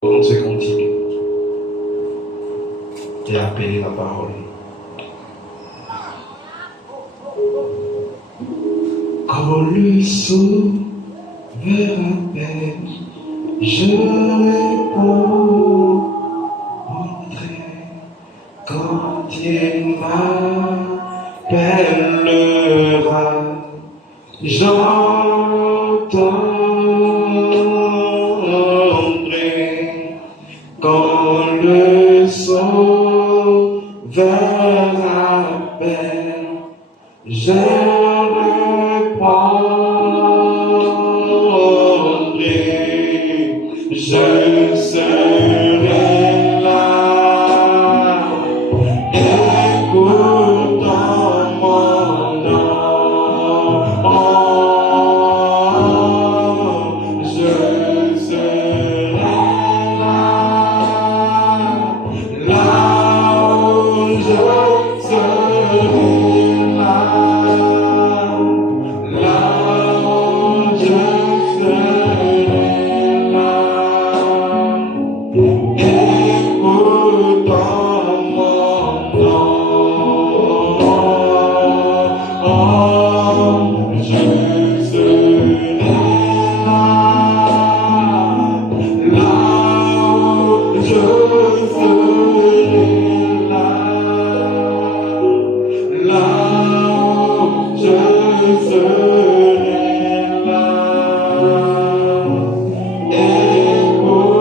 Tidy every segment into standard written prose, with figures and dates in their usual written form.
dans ce cantique et appeler la parole. Quand le sauveur appelle, je répondrai. Quand il m'appellera, j'entendrai. Quand le sauveur appelle, je répondrai. Je serai là, écoutant mon nom. Je serai là, là où je serai là, là où je serai là, écoutant mon nom. Je serai là, là où je serai là, là où je serai là, écoutant mon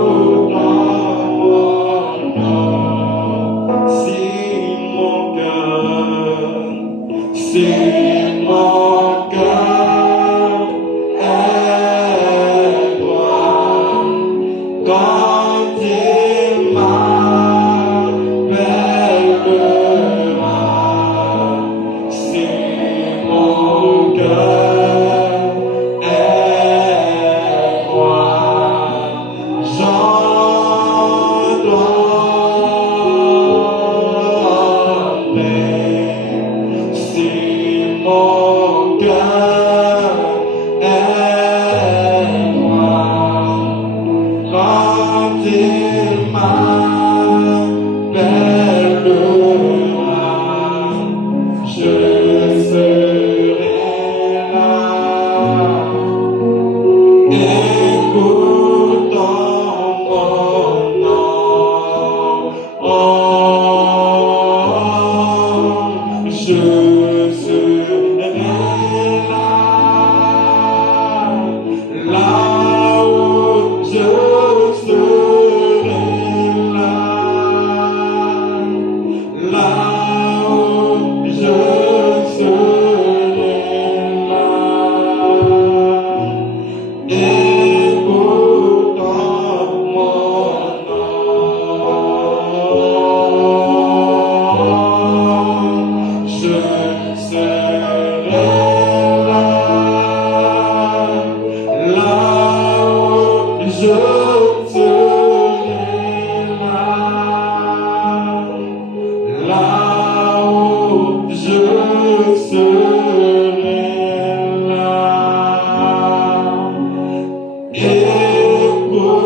nom. Si mon cœur est droit, quand il m'appellera, si mon cœur est droit, j'entendrai. Si mon cœur est droit, quand il m'appellera, je serai là, écoutant mon nom. Je serai là, là où je serai là, là où je serai là, écoutant mon nom. Je serai là, là où je serai là, là où je serai là, écoutant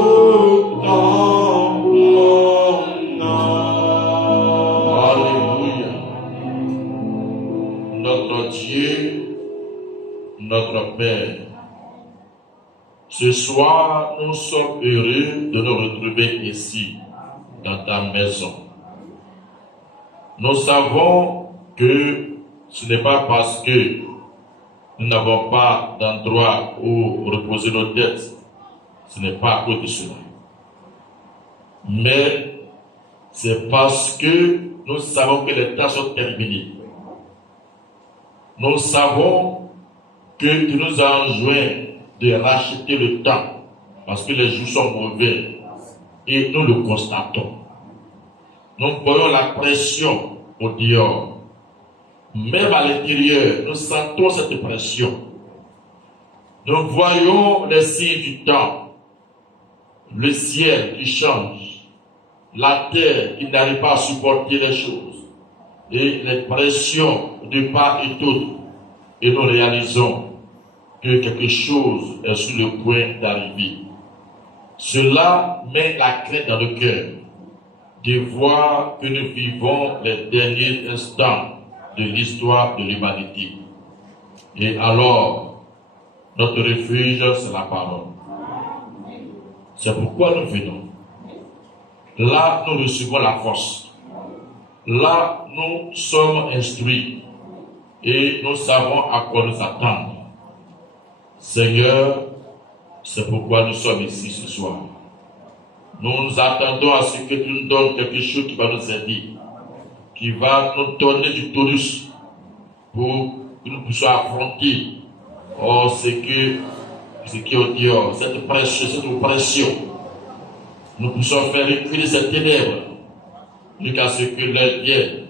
mon nom. Alléluia. Notre Dieu, notre Père, ce soir, nous sommes heureux de nous retrouver ici, dans ta maison. Nous savons que ce n'est pas parce que nous n'avons pas d'endroit où reposer nos têtes, ce n'est pas à cause de cela. Mais c'est parce que nous savons que les temps sont terminés. Nous savons que tu nous as enjoint de racheter le temps parce que les jours sont mauvais et nous le constatons. Nous voyons la pression au dehors. Même à l'intérieur, nous sentons cette pression. Nous voyons les signes du temps, le ciel qui change, la terre qui n'arrive pas à supporter les choses et les pressions de part et d'autre. Et nous réalisons que quelque chose est sur le point d'arriver. Cela met la crainte dans le cœur de voir que nous vivons les derniers instants de l'histoire de l'humanité. Et alors, notre refuge, c'est la parole. C'est pourquoi nous venons. Là, nous recevons la force. Là, nous sommes instruits et nous savons à quoi nous attendre. Seigneur, c'est pourquoi nous sommes ici ce soir. Nous nous attendons à ce que tu nous donnes quelque chose qui va nous aider, qui va nous donner du tonus pour que nous puissions affronter ce qui est au dehors, cette oppression. Nous puissions faire reculer ces ténèbres jusqu'à ce que l'heure vienne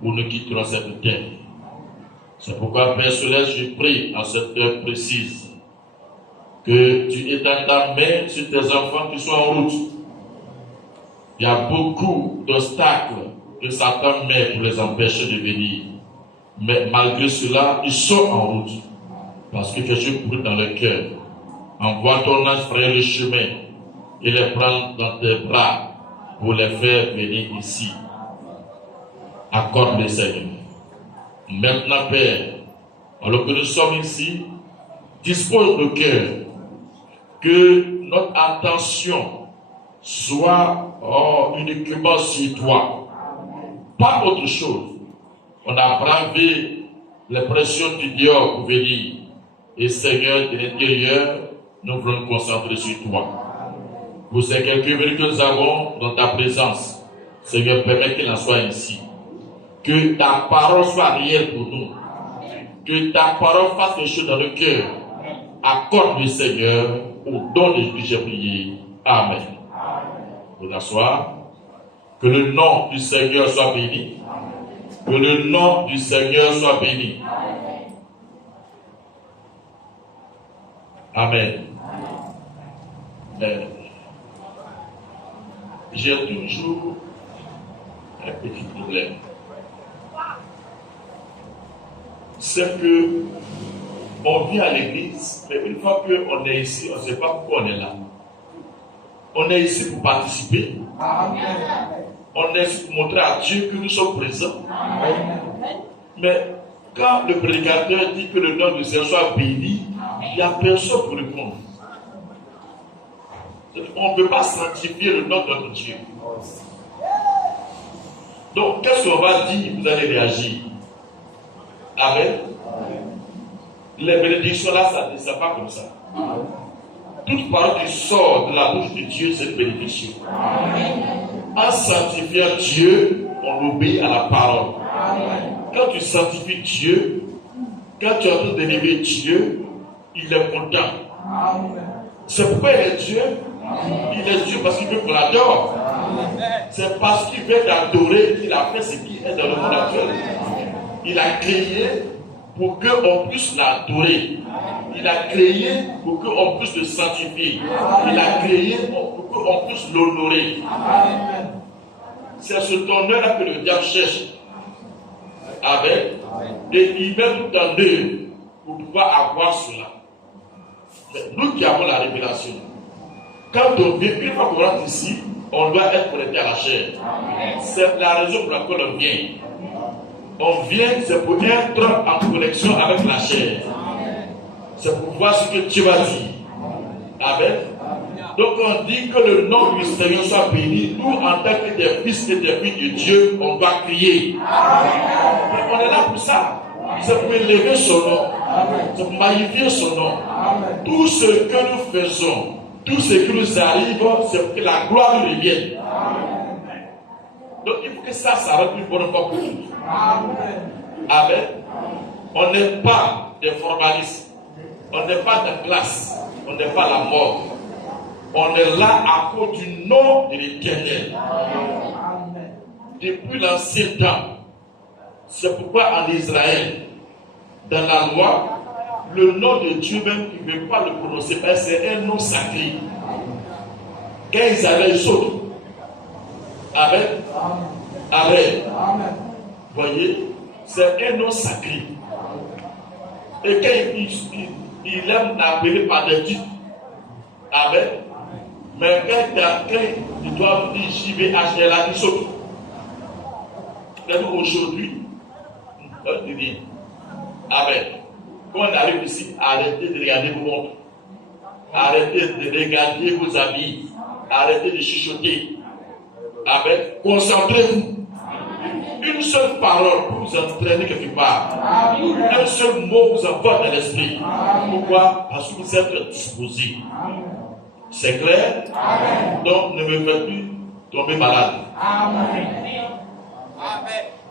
où nous quitterons cette terre. C'est pourquoi, Père Céleste, je prie en cette heure précise que tu étends ta main sur tes enfants qui sont en route. Il y a beaucoup d'obstacles que Satan met pour les empêcher de venir. Mais malgré cela, ils sont en route. Parce que quelque chose pour eux dans le cœur. Envoie ton ange frayer le chemin et les prendre dans tes bras pour les faire venir ici. Accorde-les, Seigneur. Maintenant, Père, alors que nous sommes ici, dispose le cœur que notre attention soit uniquement sur toi. Pas autre chose. On a bravé les pressions du dehors pour venir. Et Seigneur, de l'intérieur, nous voulons nous concentrer sur toi. Pour ces quelques minutes que nous avons dans ta présence, Seigneur, permets qu'il en soit ainsi. Que ta parole soit réelle pour nous. Que ta parole fasse quelque chose dans le cœur. Accorde-le, Seigneur, au don de que j'ai prié. Amen. Vous asseoir. Que le nom du Seigneur soit béni. Que le nom du Seigneur soit béni. Amen. J'ai toujours un petit problème. C'est que on vient à l'église, mais une fois qu'on est ici, on ne sait pas pourquoi on est là. On est ici pour participer. Amen. On est ici pour montrer à Dieu que nous sommes présents. Amen. Mais quand le prédicateur dit que le nom du Seigneur soit béni, il n'y a personne pour répondre. On ne peut pas sanctifier le nom de notre Dieu. Donc, qu'est-ce qu'on va dire? Vous allez réagir. Amen. Les bénédictions là, ça ne descend pas comme ça. Toute parole qui sort de la bouche de Dieu, c'est une bénédiction. En sanctifiant Dieu, on obéit à la parole. Quand tu sanctifies Dieu, quand tu entends d'élever Dieu, il est content. C'est pourquoi il est Dieu. Il est Dieu parce qu'il veut qu'on l'adore. C'est parce qu'il veut l'adorer qu'il a fait ce qui est dans le monde actuel. Il a créé pour qu'on puisse l'adorer. Il a créé pour qu'on puisse le sanctifier. Il a créé pour qu'on puisse l'honorer. C'est cet honneur-là que le diable cherche. Amen. Et il met tout en œuvre pour pouvoir avoir cela. Mais nous qui avons la révélation, quand on vient, une fois qu'on rentre ici, on doit être connecté à la chair. C'est la raison pour laquelle on vient. On vient, c'est pour être en connexion avec la chair. C'est pour voir ce que Dieu va dire. Amen. Donc on dit que le nom du Seigneur soit béni. Nous, en tant que des fils et des filles de Dieu, on doit crier. On est là pour ça. C'est pour élever son nom. C'est pour magnifier son nom. Tout ce que nous faisons, tout ce qui nous arrive, c'est pour que la gloire nous revienne. Donc il faut que ça rentre une bonne fois pour tous. Amen. On n'est pas des formalistes. On n'est pas de classe. On n'est pas la mort. On est là à cause du nom de l'Éternel. Depuis l'ancien temps. C'est pourquoi en Israël, dans la loi, le nom de Dieu même, il ne veut pas le prononcer, c'est un nom sacré. Quand ils allaient, ils sautent. Amen. Amen. Voyez, c'est un nom sacré. Et quand il aime l'appeler par des titres, Amen, Mais quand tu dois dire j'y vais acheter la mission, aujourd'hui, tu dis, Amen. Quand on arrive ici, arrêtez de regarder vos montres. Arrêtez de regarder vos amis. Arrêtez de chuchoter. Amen. Concentrez-vous. Une seule parole pour vous entraîner quelque part. Un seul mot vous envoie dans l'esprit. Pourquoi? Parce que vous êtes disposé. C'est clair? Donc ne me faites plus tomber malade.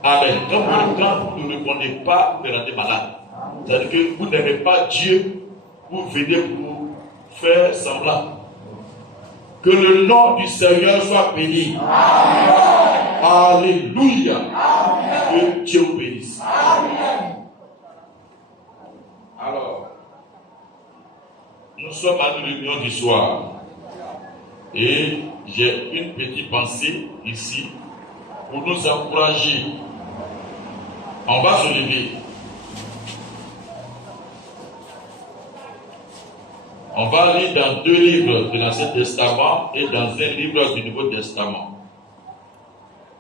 Amen. Quand vous ne répondez pas, vous rendez malade. C'est-à-dire que vous n'aimez pas Dieu, vous venez pour faire semblant. Que le nom du Seigneur soit béni. Alléluia. Que Dieu vous bénisse. Alors, nous sommes à l'union du soir. Et j'ai une petite pensée ici pour nous encourager. On va se lever. On va lire dans 2 livres de l'Ancien Testament et dans un livre du Nouveau Testament.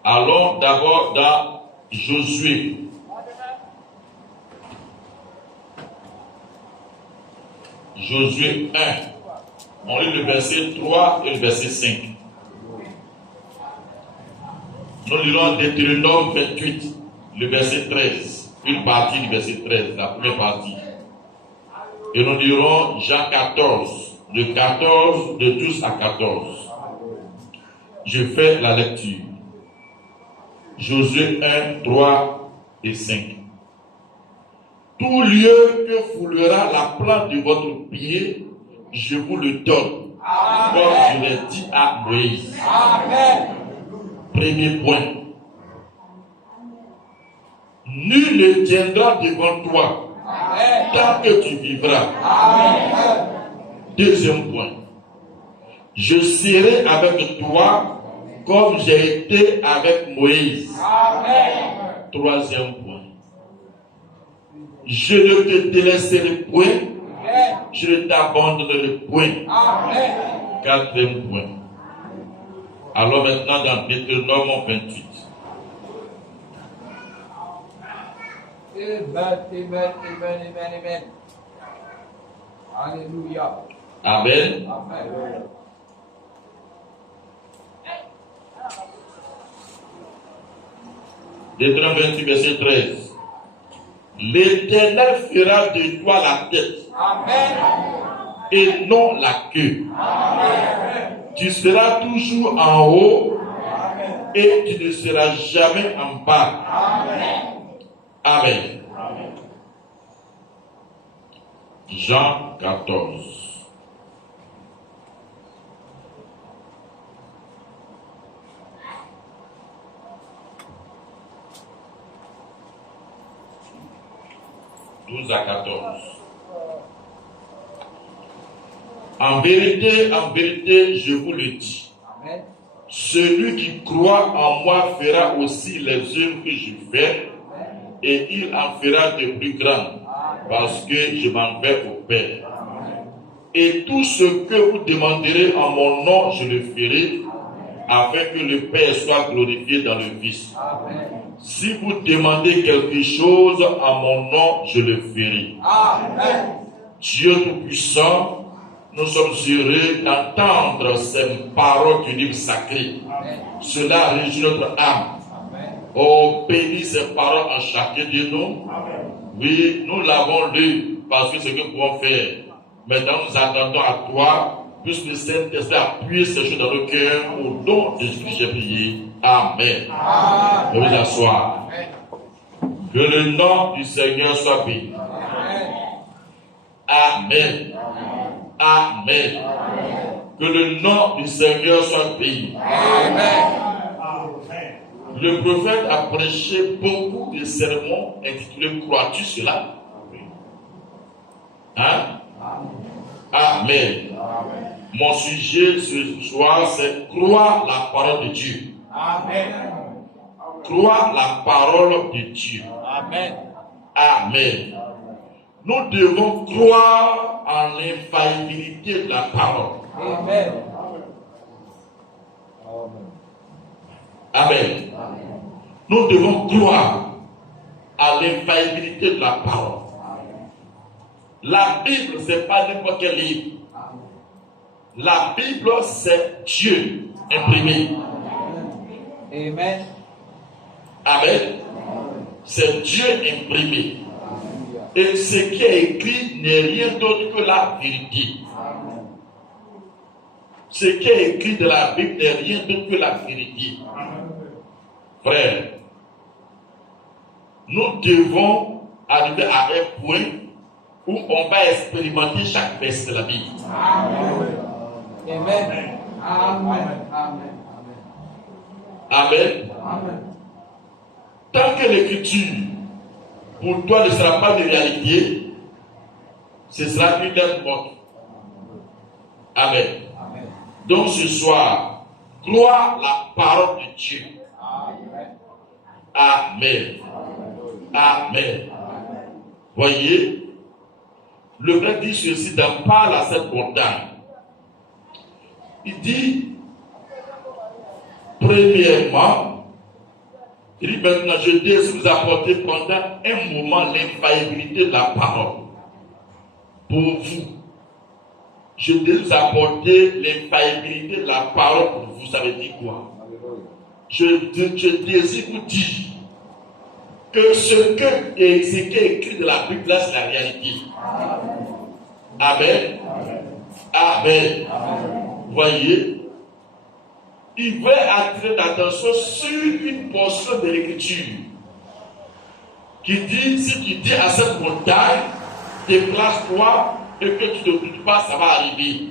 Allons d'abord dans Josué. Josué 1. On lit le verset 3 et le verset 5. Nous lirons Deutéronome 28, le verset 13. Une partie du verset 13, la première partie. Et nous lirons Jean 14, de 12 à 14. Je fais la lecture. Josué 1, 3 et 5. Tout lieu que foulera la plante de votre pied, je vous le donne. Amen. Comme je l'ai dit à Moïse. Amen. Premier point. Nul ne tiendra devant toi. Amen. Tant que tu vivras. Amen. Deuxième point. Je serai avec toi comme j'ai été avec Moïse. Amen. Troisième point. Je ne te délaisserai point. Amen. Je ne t'abandonnerai point. Amen. Quatrième point. Alors maintenant dans Deutéronome 28. Amen. Alléluia. Amen. Amen. Deutéronome 28, verset 13. L'Éternel fera de toi la tête. Amen. Et non la queue. Amen. Tu seras toujours en haut. Amen. Et tu ne seras jamais en bas. Amen. Amen. Amen. Jean 14. À 14. En vérité, je vous le dis. Amen. Celui qui croit en moi fera aussi les œuvres que je fais, et il en fera de plus grandes, parce que je m'en vais au Père. Amen. Et tout ce que vous demanderez en mon nom, je le ferai, afin que le Père soit glorifié dans le Fils. Amen. Si vous demandez quelque chose en mon nom, je le ferai. Amen. Dieu Tout-Puissant, nous sommes heureux d'entendre ces paroles du livre sacré. Amen. Cela réjouit notre âme. Amen. Oh, bénis ces paroles en chacun de nous. Amen. Oui, nous l'avons lu parce que c'est ce que nous pouvons faire. Maintenant, nous attendons à toi, puisque le Saint-Esprit appuie ces choses dans nos cœurs. Au nom de Jésus, j'ai prié. Amen. Amen. Vous asseoir. Que le nom du Seigneur soit béni. Amen. Amen. Amen. Que le nom du Seigneur soit béni. Amen. Le prophète a prêché beaucoup de sermons intitulés Crois-tu cela? Hein? Amen. Amen. Mon sujet ce soir, c'est croire la parole de Dieu. Amen. Croire la parole de Dieu. Amen. Amen. Nous devons croire en l'infaillibilité de la parole. Amen. Amen. Nous devons croire à l'infaillibilité de la parole. La Bible, ce n'est pas n'importe quel livre. La Bible, c'est Dieu imprimé. Amen. Amen. C'est Dieu imprimé. Et ce qui est écrit n'est rien d'autre que la vérité. Ce qui est écrit de la Bible n'est rien d'autre que la vérité. Frère, nous devons arriver à un point où on va expérimenter chaque verset de la Bible. Amen. Amen. Amen. Amen. Amen. Amen. Tant que l'écriture pour toi ne sera pas une réalité, ce sera une lettre morte. Amen. Amen. Donc ce soir, gloire la parole de Dieu. Amen. Amen. Voyez, le vrai dit ceci dans Parle à cette montagne. Il dit, premièrement, il dit maintenant, je désire vous apporter pendant un moment l'infaillibilité de la parole. Pour vous. Je désire vous apporter l'infaillibilité de la parole pour vous. Ça veut dire quoi? Je désire vous dire que ce qui est écrit de la Bible, là, c'est la réalité. Amen. Amen. Voyez, il veut attirer l'attention sur une portion de l'écriture qui dit, si tu dis à cette montagne, déplace-toi et que tu ne doutes pas, ça va arriver.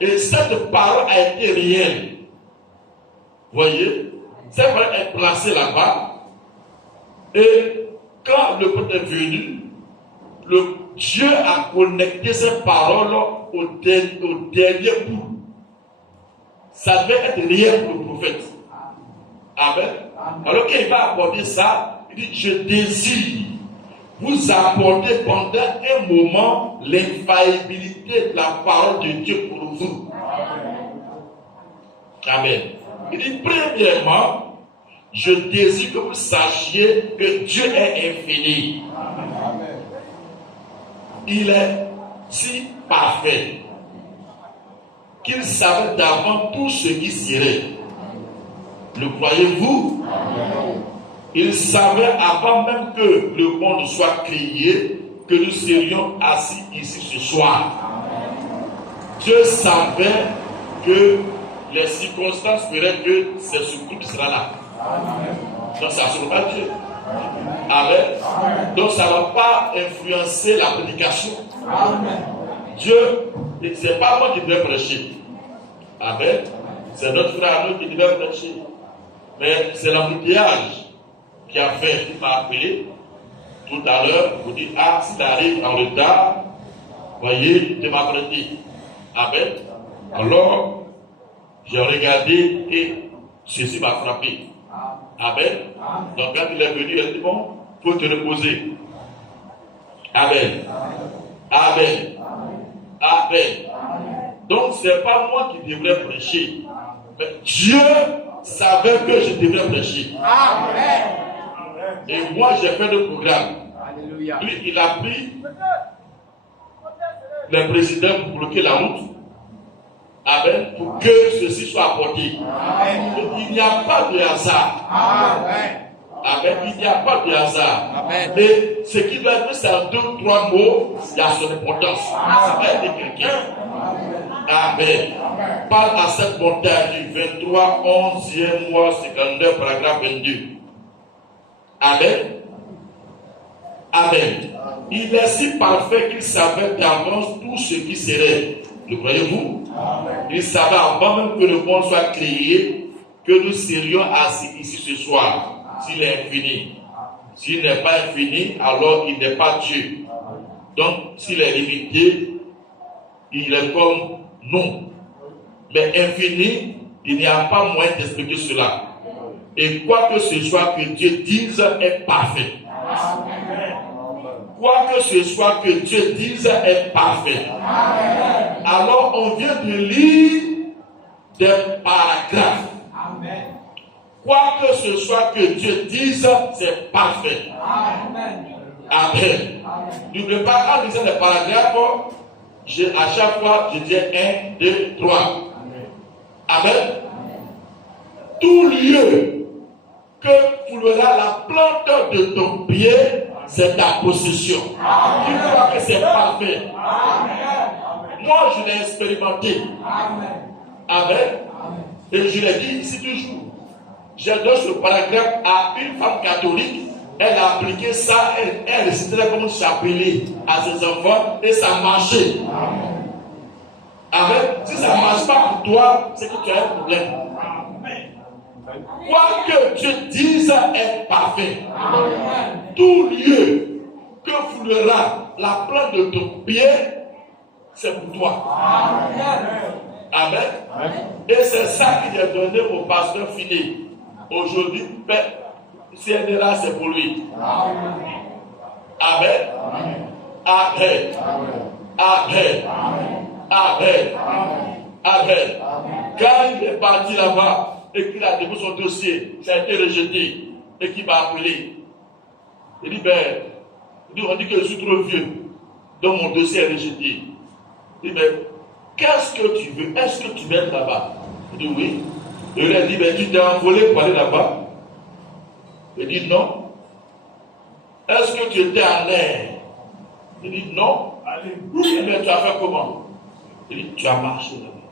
Et cette parole a été réelle. Voyez, cette parole est placée là-bas. Et quand le peuple est venu, Dieu a connecté cette parole au dernier bout. Ça devait être réel pour le prophète. Amen. Alors qu'il va aborder ça, il dit, je désire vous apporter pendant un moment l'infaillibilité de la parole de Dieu pour vous. Amen. Il dit, premièrement, je désire que vous sachiez que Dieu est infini. Il est si parfait qu'il savait d'avant tout ce qui serait. Le croyez-vous? Il savait avant même que le monde soit créé que nous serions assis ici ce soir. Dieu savait que les circonstances feraient que ce groupe sera là. Donc ça ne sera pas Dieu. Amen. Donc ça ne va pas influencer la prédication. Dieu, ce n'est pas moi qui devais prêcher. Amen. C'est notre frère nous qui devait prêcher. Mais c'est l'embouteillage qui a fait, qui m'a appelé tout à l'heure pour dire, ah, si tu arrives en retard, voyez, tu m'as prêté. Amen. Alors, j'ai regardé et ceci m'a frappé. Amen. Donc quand il est venu, il a dit, bon, il faut te reposer. Amen. Amen. Amen. Donc ce n'est pas moi qui devrais prêcher. Mais Dieu savait que je devrais prêcher. Amen. Et moi j'ai fait le programme. Alléluia. Lui, il a pris le président pour bloquer la route. Amen. Pour que ceci soit apporté. Amen. Donc, il n'y a pas de hasard. Amen. Amen. Il n'y a pas de hasard. Amen. Et ce qui doit être, c'est en 2 ou 3 mots, il y a son importance. Ça va aider quelqu'un. Amen. Parle à cette montagne du 23, 11e mois, 59, paragraphe 22. Amen. Amen. Il est si parfait qu'il savait d'avance tout ce qui serait. Le croyez-vous? Il savait avant même que le monde soit créé, que nous serions assis ici ce soir. S'il est infini. S'il n'est pas infini, alors il n'est pas Dieu. Donc, s'il est limité, il est comme nous. Mais infini, il n'y a pas moyen d'expliquer cela. Et quoi que ce soit que Dieu dise est parfait. Quoi que ce soit que Dieu dise est parfait. Alors on vient de lire des paragraphes Quoi que ce soit que Dieu dise, c'est parfait. Amen. Amen. N'oubliez pas, en lisant les paragraphes, à chaque fois, je dis 1, 2, 3. Amen. Tout lieu que foulera la plante de ton pied, c'est ta possession. Tu vois que c'est parfait. Moi, je l'ai expérimenté. Amen. Et je l'ai dit ici toujours. J'ai donné ce paragraphe à une femme catholique. Elle a appliqué ça, elle récitait comme un chapelet à ses enfants et ça marchait. Amen. Si ça ne marche pas pour toi, c'est que tu as un problème. Quoi que Dieu dise est parfait. Tout lieu que foulera la plante de ton pied, c'est pour toi. Amen. Et c'est ça qu'il a donné au pasteur Fini. Aujourd'hui, si elle est là, c'est pour lui. Amen. Amen. Amen. Amen. Amen. Quand il est parti là-bas et qu'il a déposé son dossier, ça a été rejeté et qu'il m'a appelé. Il dit, on dit que je suis trop vieux, donc mon dossier est rejeté. Il dit, mais qu'est-ce que tu veux? Est-ce que tu veux être là-bas? Il dit, oui. Il lui a dit, tu t'es envolé pour aller là-bas? Il dit, non. Est-ce que tu étais en l'air? Il dit, non. Mais tu as fait comment? Il dit, tu as marché là-bas.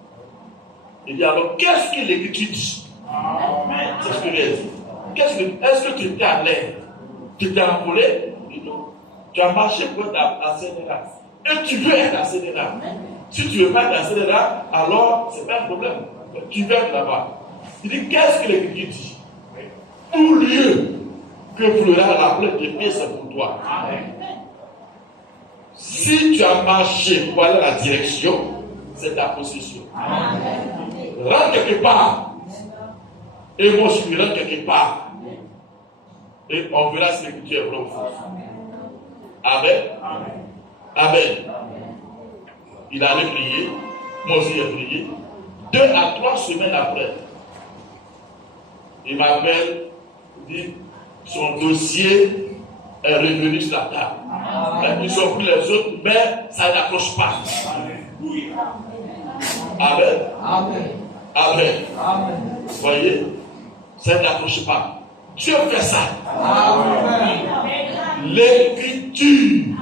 Il dit, alors, qu'est-ce que l'Écriture dit? C'est ce que j'ai dit. Est-ce que tu étais en l'air? Tu t'es envolé? Il dit, non. Tu as marché pour être à Sénégal. Et tu veux être à Sénégal. Si tu veux pas être à Sénégal, alors, c'est pas un problème. Tu veux être là-bas. Il dit, qu'est-ce que l'Écriture dit? Tout lieu que fleura la plante de pied, c'est pour toi. Si tu as marché pour aller à la direction, c'est ta possession. Rentre quelque part. Et moi, je suis rentre quelque part. Et on verra si l'Écriture est vraie ou fausse. Amen. Amen. Il allait prier. Moi aussi, j'ai prié. 2 à 3 semaines après, il m'appelle, il dit, son dossier est revenu sur la table. Ils ont pris les autres, mais ça n'accroche pas. Amen. Amen. Vous voyez, ça n'accroche pas. Dieu fait ça. L'Écriture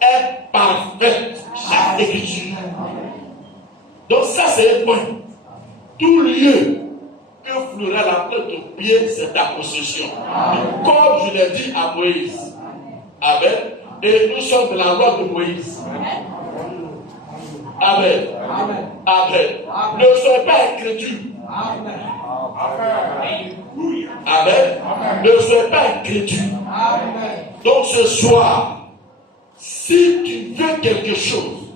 est parfaite. Chaque Écriture. Donc ça, c'est un point. Tout lieu que fleura la plante de ton pied, c'est ta possession. Comme je l'ai dit à Moïse. Amen. Et nous sommes de la loi de Moïse. Amen. Amen. Ne soyez pas incrédule. Amen. Ne soyez pas incrédule. Donc ce soir, si tu veux quelque chose,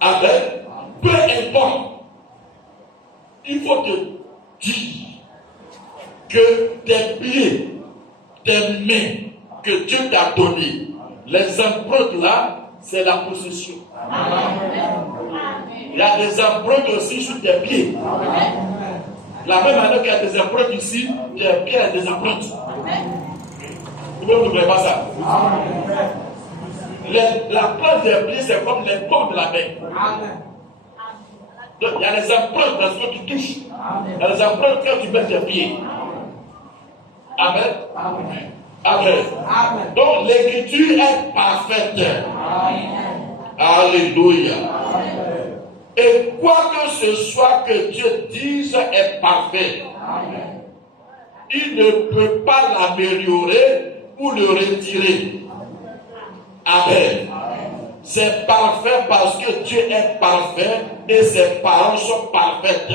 amen, peu importe, il faut te dire que tes pieds, tes mains que Dieu t'a donné, les empreintes là, c'est la possession. Il y a des empreintes aussi sur tes pieds. La même manière qu'il y a des empreintes ici, tes pieds ont des empreintes. Vous ne comprenez pas ça? La plante des pieds, c'est comme les pommes de la main. Donc, il y a les empreintes dans ce que tu touches. Il y a les empreintes quand tu mets tes pieds. Amen. Amen. Donc, l'Écriture est parfaite. Alléluia. Et quoi que ce soit que Dieu dise est parfait. Il ne peut pas l'améliorer ou le retirer. Amen. C'est parfait parce que Dieu est parfait et ses paroles sont parfaites.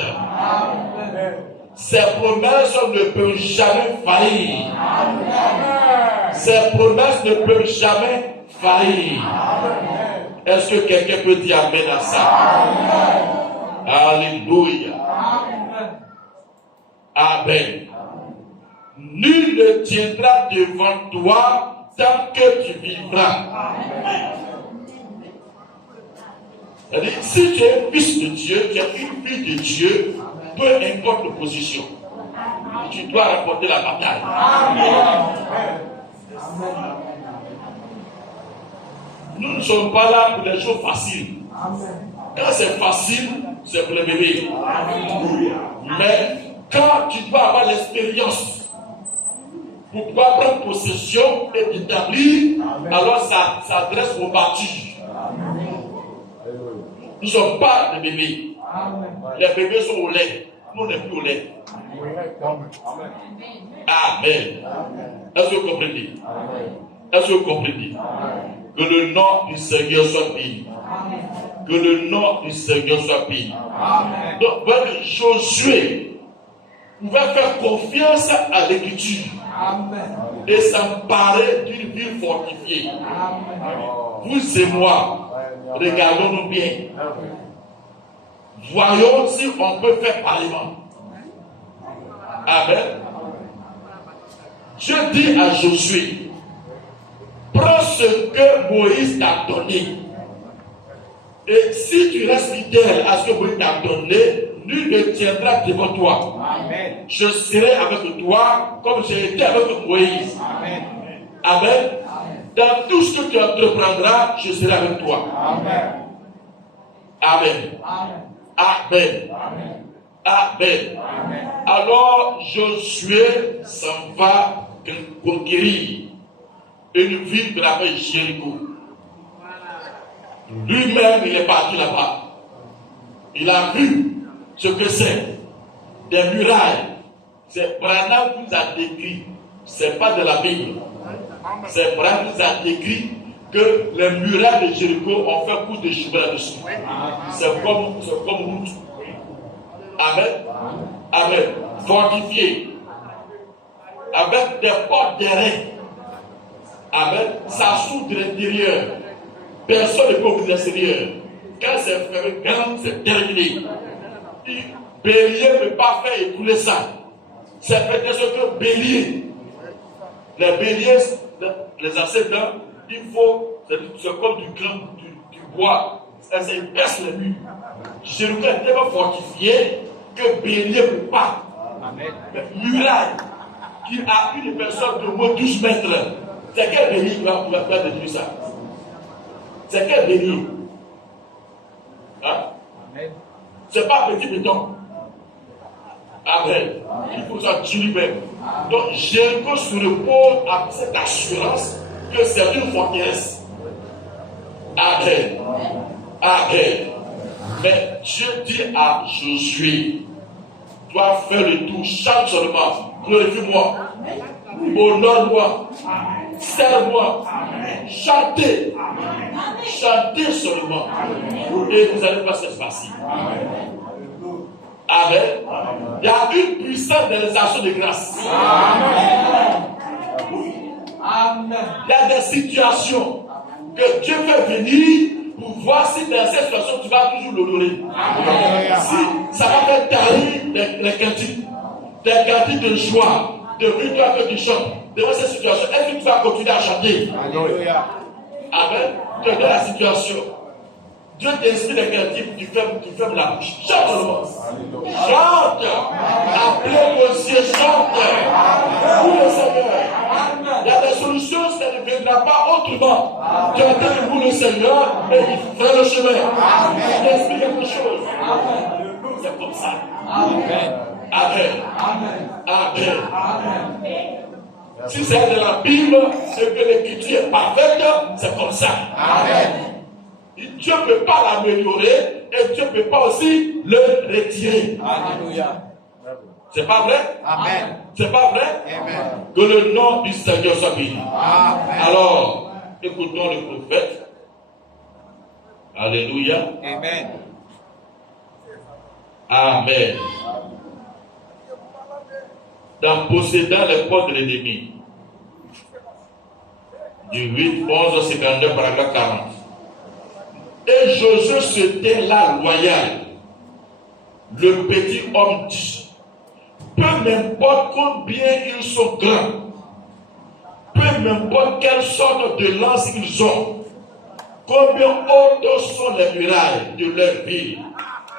Ses promesses ne peuvent jamais faillir. Ses promesses ne peuvent jamais faillir. Est-ce que quelqu'un peut dire amen à ça? Alléluia. Amen. Nul ne tiendra devant toi tant que tu vivras. C'est-à-dire, si tu es fils de Dieu, tu es une fille de Dieu, peu importe l'opposition. Tu dois remporter la bataille. Nous ne sommes pas là pour des choses faciles. Quand c'est facile, c'est pour les bébés. Mais quand tu dois avoir l'expérience pour pouvoir prendre possession et t'établir, alors ça s'adresse aux battus. Nous ne sommes pas des bébés. Les bébés sont au lait. Nous, on n'est plus au lait. Amen. Est-ce que vous comprenez? Est-ce que vous comprenez? Que le nom du Seigneur soit béni. Que le nom du Seigneur soit béni. Donc, voilà, Josué pouvait faire confiance à l'écriture et s'emparer d'une ville fortifiée. Vous et moi, regardons-nous bien. Voyons si on peut faire parlement. Amen. Dieu dit à Josué, prends ce que Moïse t'a donné. Et si tu restes fidèle à ce que Moïse t'a donné, nul ne tiendra devant toi. Amen. Je serai avec toi comme j'ai été avec Moïse. Amen. Amen. Dans tout ce que tu entreprendras, je serai avec toi. Amen. Amen. Amen. Amen. Alors Josué s'en va conquérir une ville de la ville Jéricho. Lui-même, il est parti là-bas. Il a vu ce que c'est. Des murailles. C'est Branham qui nous a décrit. C'est pas de la Bible. C'est Branham qui nous a décrit que les murailles de Jéricho ont fait coup de cheveux là-dessus. C'est comme route. Amen. Amen. Fortifié. Avec des portes d'airain. Amen. Ça s'ouvre de l'intérieur. Personne ne peut ouvrir l'extérieur. Quand c'est fermé, quand c'est terminé. Bélier ne peut pas faire écouler ça. C'est peut-être que bélier. Les béliers, les ancêtres, il faut, c'est comme du bois. Ça baisse les murs. Jéricho est tellement fortifié que bélier ne peut pas. Muraille qui a une personne de moins 12 mètres. C'est quel bélier qui va détruire ça? C'est quel bélier? Hein? C'est pas petit béton. Amen. Il faut ça tuer même. Donc Jéricho se repose à cette assurance que c'est une forteresse. Amen. Amen. Mais Dieu dit à Josué, toi faire le tout, chante seulement, glorifie-moi, honore-moi, serre-moi, chantez, chantez seulement, et vous allez voir ce qui se passe. Amen. Il y a une puissante réalisation de grâce. Amen. Il y a des situations que Dieu fait venir pour voir si dans cette situation tu vas toujours l'honorer. Si ça va faire tarir les cantiques, des cantiques de joie, de victoire que tu chantes devant cette situation. Est-ce que tu vas continuer à chanter? Amen. Tu regardes la situation. Dieu t'inspire des cantiques, tu fermes la bouche. Chante seulement. Chante. Appelez vos cieux, chante. Pour le Seigneur. Il y a des solutions, ça ne viendra pas autrement. Tu attends pour le Seigneur et il fera le chemin. Il t'inspire quelque chose. C'est comme ça. Amen. Amen. Amen. Si c'est de la Bible et que l'écriture est parfaite, c'est comme ça. Amen. Dieu ne peut pas l'améliorer et Dieu ne peut pas aussi le retirer. Alléluia. C'est pas vrai? Amen. C'est pas vrai? Amen. Que le nom du Seigneur soit béni. Alors, écoutons le prophète. Alléluia. Amen. Amen. Dans possédant les portes de l'ennemi. Du 8, 11, 52, paragraphe 40. Et Josué se tint là loyal. Le petit homme dit, peu m'importe combien ils sont grands, peu m'importe quelle sorte de lance ils ont, combien hautes sont les murailles de leur ville,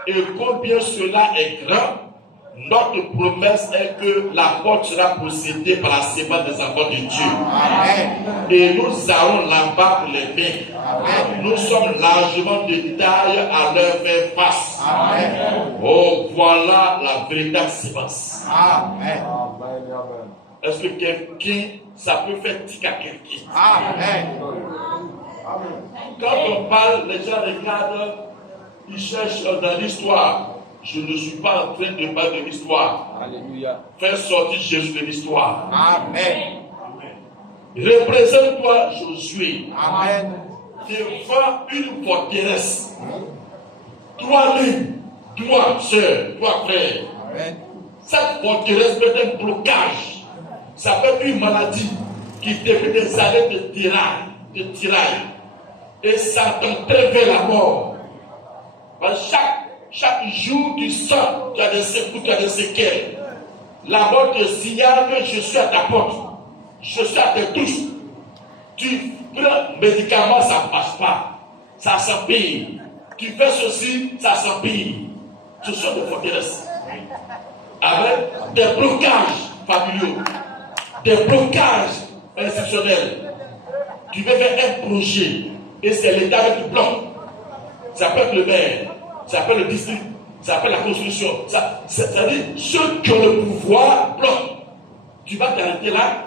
et combien cela est grand, Notre promesse est que la porte sera possédée par la sémence des enfants de Dieu. Amen. Et nous allons là-bas pour les vaincre. Amen. Nous sommes largement de taille à leur faire face. Amen. Oh, voilà la véritable sémence. Amen. Est-ce que quelqu'un, ça peut faire tic à quelqu'un? Amen. Quand on parle, les gens regardent, ils cherchent dans l'histoire. Je ne suis pas en train de parler de l'histoire. Alléluia. Faire sortir Jésus de l'histoire. Amen. Représente-toi, Josué, Amen. devant une forteresse. Toi-même, toi, soeur, toi, frère. Amen. Cette forteresse peut être un blocage. Ça peut être une maladie qui te fait des années de tiraille. Et ça t'entraîne vers la mort. Chaque jour tu sens, tu as des secours, tu as des séquelles. La mort te signale que je suis à ta porte. Je suis à tes touches. Tu prends médicaments, ça ne passe pas. Ça s'empire. Tu fais ceci, ça s'empire. Ce sont des forteresses. Avec des blocages familiaux, des blocages institutionnels. Tu veux faire un projet et c'est l'État qui bloque. Ça peut être le maire, ça peut être le district, ça peut être la construction. C'est-à-dire, ceux qui ont le pouvoir bloquent. Tu vas t'arrêter là.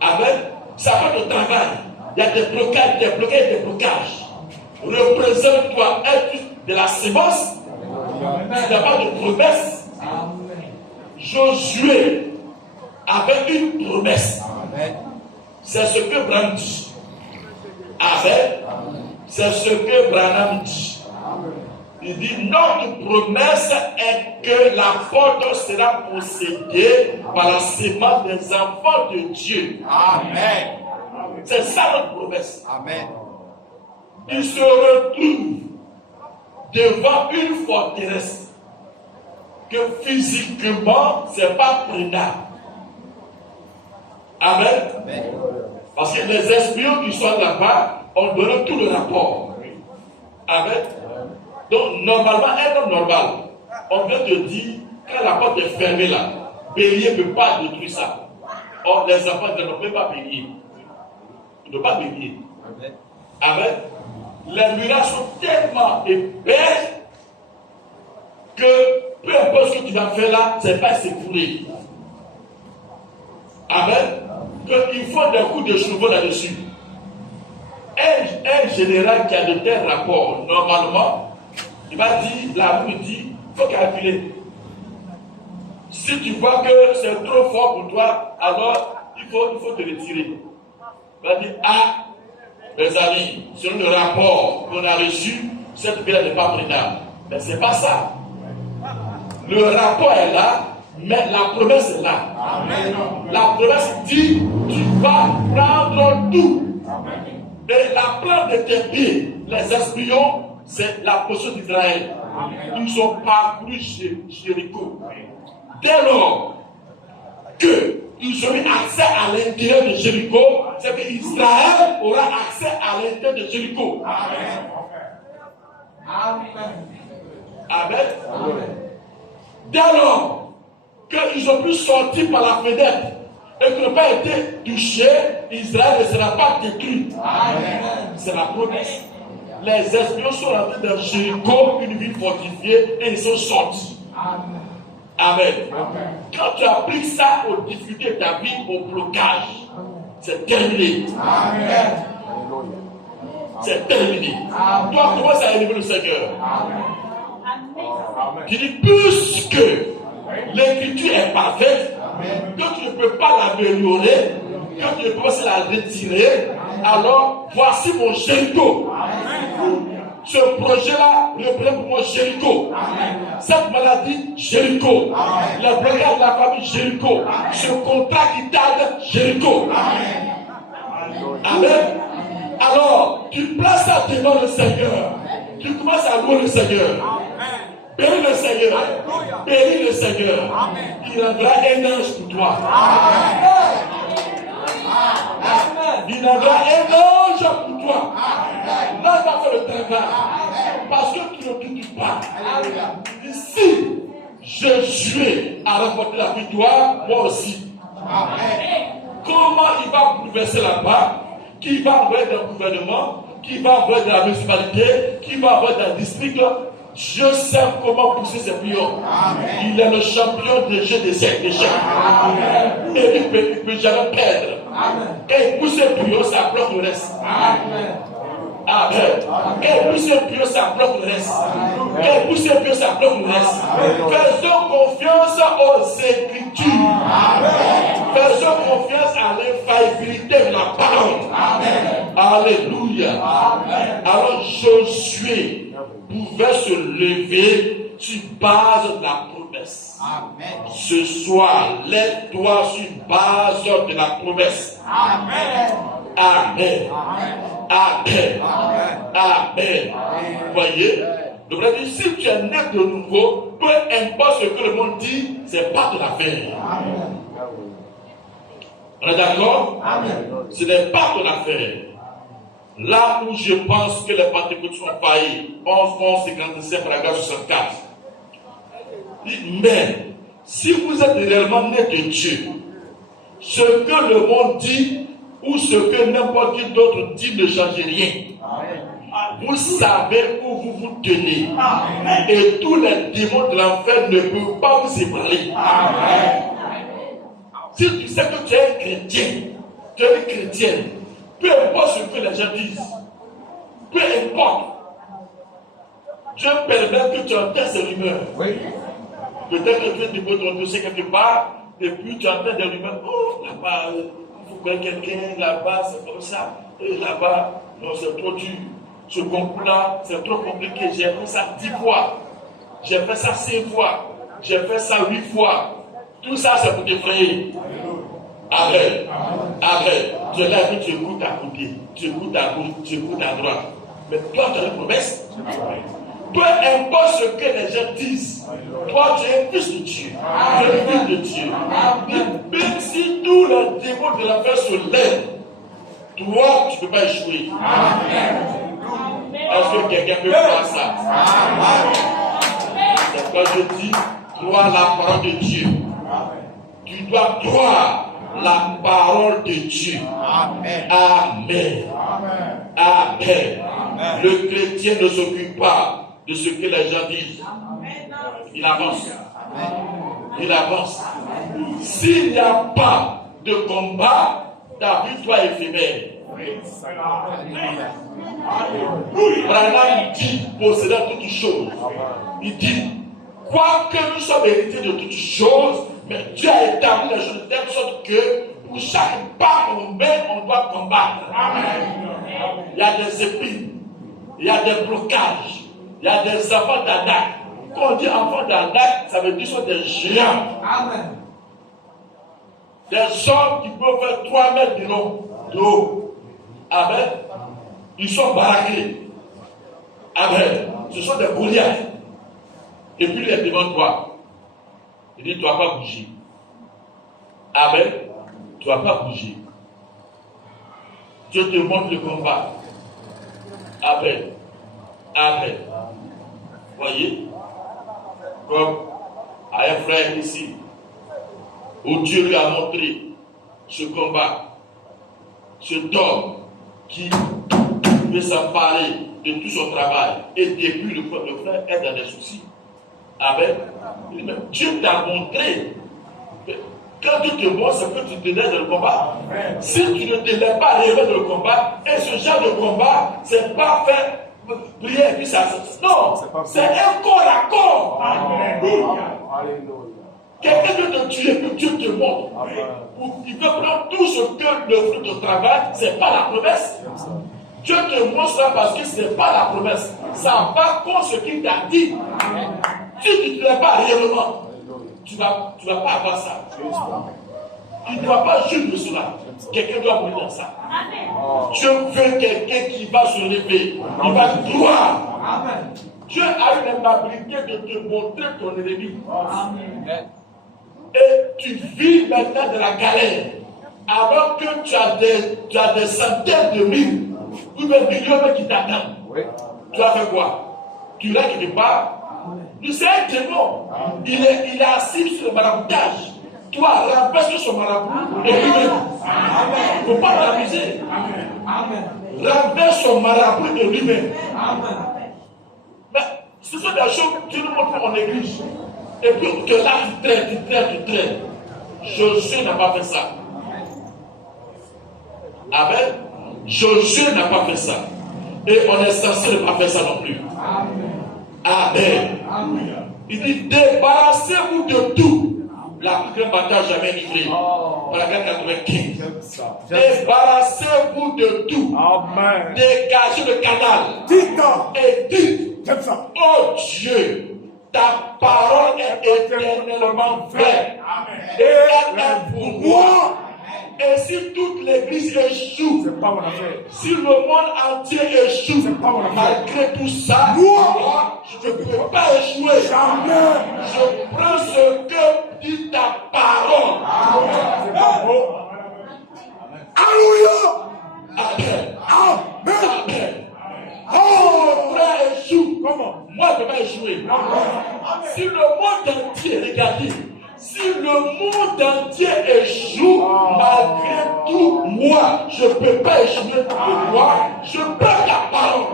Avec, ça peut être le travail. Il y a des blocages, des blocages. Représente-toi être de la sémence. Tu n'as pas de promesse. Josué avait une promesse. C'est ce que Branham dit. Amen. C'est ce que Branham dit. Il dit, notre promesse est que la porte sera possédée par la sémence des enfants de Dieu. Amen. C'est ça notre promesse. Amen. Il se retrouve devant une forteresse que physiquement, ce n'est pas prenable. Amen. Amen. Parce que les espions qui sont là-bas ont donné tout le rapport. Amen. Donc, normalement, un homme normal, on vient te dire, quand la porte est fermée là, bélier ne peut pas détruire ça. Or, les enfants ne peuvent pas bélier. Ils ne peuvent pas bélier. Amen. Les murailles sont tellement épaisses que peu importe ce que tu vas faire là, ce n'est pas s'écouler. Amen. Il faut des coups de chevaux là-dessus. Un général qui a de tels rapports, normalement, il va dire, la rue dit, il faut calculer. Si tu vois que c'est trop fort pour toi, alors il faut te retirer. Il va dire, ah, mes amis, selon le rapport qu'on a reçu, cette pierre n'est pas prenable. Mais ce n'est pas ça. Le rapport est là, mais la promesse est là. Amen. La promesse dit, tu vas prendre tout. Et la plante de tes pieds, les espions, c'est la possession d'Israël. Ils ont parcouru Jéricho. Dès lors qu'ils ont eu accès à l'intérieur de Jéricho, c'est qu'Israël aura accès à l'intérieur de Jéricho. Amen. Amen. Dès lors qu'ils ont pu sortir par la fenêtre et qu'ils n'ont pas été touchés, Israël ne sera pas détruit. Amen. C'est la promesse. Les espions sont rentrés dans Jéricho, une ville fortifiée, et ils sont sortis. Amen. Quand tu appliques ça aux difficultés de ta vie, au blocage, c'est terminé. Amen. C'est terminé. Toi, commence à élever le Seigneur. Tu dis, puisque l'écriture est parfaite, que tu ne peux pas l'améliorer, que tu ne peux pas la retirer, alors voici mon Jéricho. Ce projet-là représente pour moi Jéricho. Cette maladie, Jéricho. Le blocage de la famille, Jéricho. Ce contrat qui tarde, Jéricho. Amen. Alors, tu places ça devant le Seigneur. Tu commences à louer le Seigneur. Bénis le Seigneur. Bénis le Seigneur. Il rendra un ange pour toi. Il rendra un ange pour toi. L'ange va faire le travail. Parce que tu ne t'occupes pas. Ici, Josué a remporté la victoire, moi aussi. Amen. Comment il va bouleverser là-bas? Qui va envoyer dans le gouvernement? Qui va envoyer dans la municipalité? Qui va envoyer dans le district? Je sais comment pousser ses pions. Amen. Il est le champion des jeux des siècles déjà. Et il ne peut jamais perdre. Amen. Et pousser ses pions, ça bloque le reste. Amen. Amen. Et pousser ses pions, ça bloque le reste. Et pousser ses pions, ça bloque le reste. Faisons confiance aux Écritures. Faisons confiance à l'infaillibilité de la parole. Alléluia. Alors Josué pouvait se lever sur base de la promesse. Amen. Ce soir, lève-toi sur base de la promesse. Amen. Amen. Amen. Amen. Voyez, le vrai dit, si tu es né de nouveau, peu importe ce que le monde dit, c'est pas de l'affaire. On est d'accord? Ce n'est pas de l'affaire. Là où je pense que les pentecôtes sont faillis, 11:55, paragraphe 64. Mais, si vous êtes réellement né de Dieu, ce que le monde dit ou ce que n'importe qui d'autre dit ne change rien. Vous savez où vous vous tenez. Et tous les démons de l'enfer ne peuvent pas vous ébranler. Si tu sais que tu es un chrétien, tu es une chrétienne, peu importe ce que les gens disent, peu importe, Dieu permet que tu entends ces rumeurs. Peut-être que Dieu dépose ton dossier quelque part, et puis tu entends des rumeurs. Oh, là-bas, il faut connaître quelqu'un, là-bas, c'est comme ça, et là-bas, non, c'est trop dur. Ce concours-là, c'est trop compliqué. J'ai fait ça 10 fois, j'ai fait ça 5 fois, j'ai fait ça 8 fois. Tout ça, c'est pour t'effrayer. Arrête. Arrête. Tu es là et tu écoutes à côté, tu écoutes à gauche, tu écoutes à droite. Mais toi, tu as une promesse. Peu importe ce que les gens disent, toi, tu es un fils de Dieu. Tu es un fils de Dieu. Même si tous les démons de l'enfer se lèvent, toi, tu ne peux pas échouer. Est-ce que quelqu'un peut croire ça? C'est quand je dis, crois la parole de Dieu. Tu dois croire la parole de Dieu. Amen. Amen. Amen. Le chrétien ne s'occupe pas de ce que les gens disent. Il avance. Il avance. S'il n'y a pas de combat, ta victoire est éphémère. Branham dit, possédant toutes choses. Il dit, quoique nous sommes hérités de toutes choses, mais Dieu a établi les choses de telle sorte que pour chaque pas qu'on met, on doit combattre. Il y a des épines, il y a des blocages, il y a des enfants d'Anak. Quand on dit enfants d'Anak, ça veut dire qu'ils sont des géants. Des hommes qui peuvent faire 3 mètres de long, de haut. Amen. Ils sont baraqués. Amen. Ce sont des Goliaths. Et puis il est devant toi. Il dit, tu ne vas pas bouger. Amen. Tu ne vas pas bouger. Dieu te montre le combat. Amen. Amen. Voyez, comme à un frère ici, où Dieu lui a montré ce combat, cet homme qui veut s'emparer de tout son travail, et depuis le frère est dans des soucis. Amen. Dieu t'a montré. Quand tu te montres, c'est que tu te lèves dans le combat. Si tu ne te lèves pas réellement dans le combat, et ce genre de combat, c'est pas faire prier et puis ça. Non, c'est un corps à corps. Alléluia. Quelqu'un veut te tuer, que Dieu te montre. Il veut prendre tout ce que le fruit de travail, c'est pas la promesse. Dieu te montre ça parce que ce n'est pas la promesse. Ça va contre ce qu'il t'a dit. Si tu ne te lèves pas réellement, tu ne vas pas avoir ça. Il ne va pas juger de cela. Quelqu'un doit mourir dans ça. Dieu veut quelqu'un qui va se lever. Il va croire. Dieu a une amabilité de te montrer ton ennemi. Et tu vis maintenant de la galère. Alors que tu as des centaines de mille ou des millions qui t'attendent. Tu as fait quoi? Tu l'as quelque part. C'est un démon. Il est assis sur le maraboutage. Toi, renverse son marabout et lui-même. Il ne faut pas l'amuser. Renverse son marabout et lui-même. Mais ce sont des choses que tu nous montres en église. Et puis que là, tu traites. Josué n'a pas fait ça. Amen. Josué n'a pas fait ça. Et on est censé ne pas faire ça non plus. Amen. Il dit, débarrassez-vous de tout. La plus grande bataille jamais livrée. Paragraphe 95. Débarrassez-vous de tout. Amen. Dégagez le canal. Dites. Et dites, J'aime ça. oh Dieu, ta parole est éternellement vraie. Et elle est pour moi. Et si toute l'église échoue, C'est pas mon affaire. si le monde entier échoue, C'est pas mon affaire. malgré tout ça, moi, je ne peux pas échouer. Jamais. Je prends ce que dit ta parole. C'est pas beau. Alléluia. Amen. Amen. Amen. Oh, frère échoue. Comment? Moi, je ne peux pas échouer. Si le monde entier, regardez, si le monde entier échoue, malgré tout, moi, je ne peux pas échouer. Pourquoi? Je peux la parole.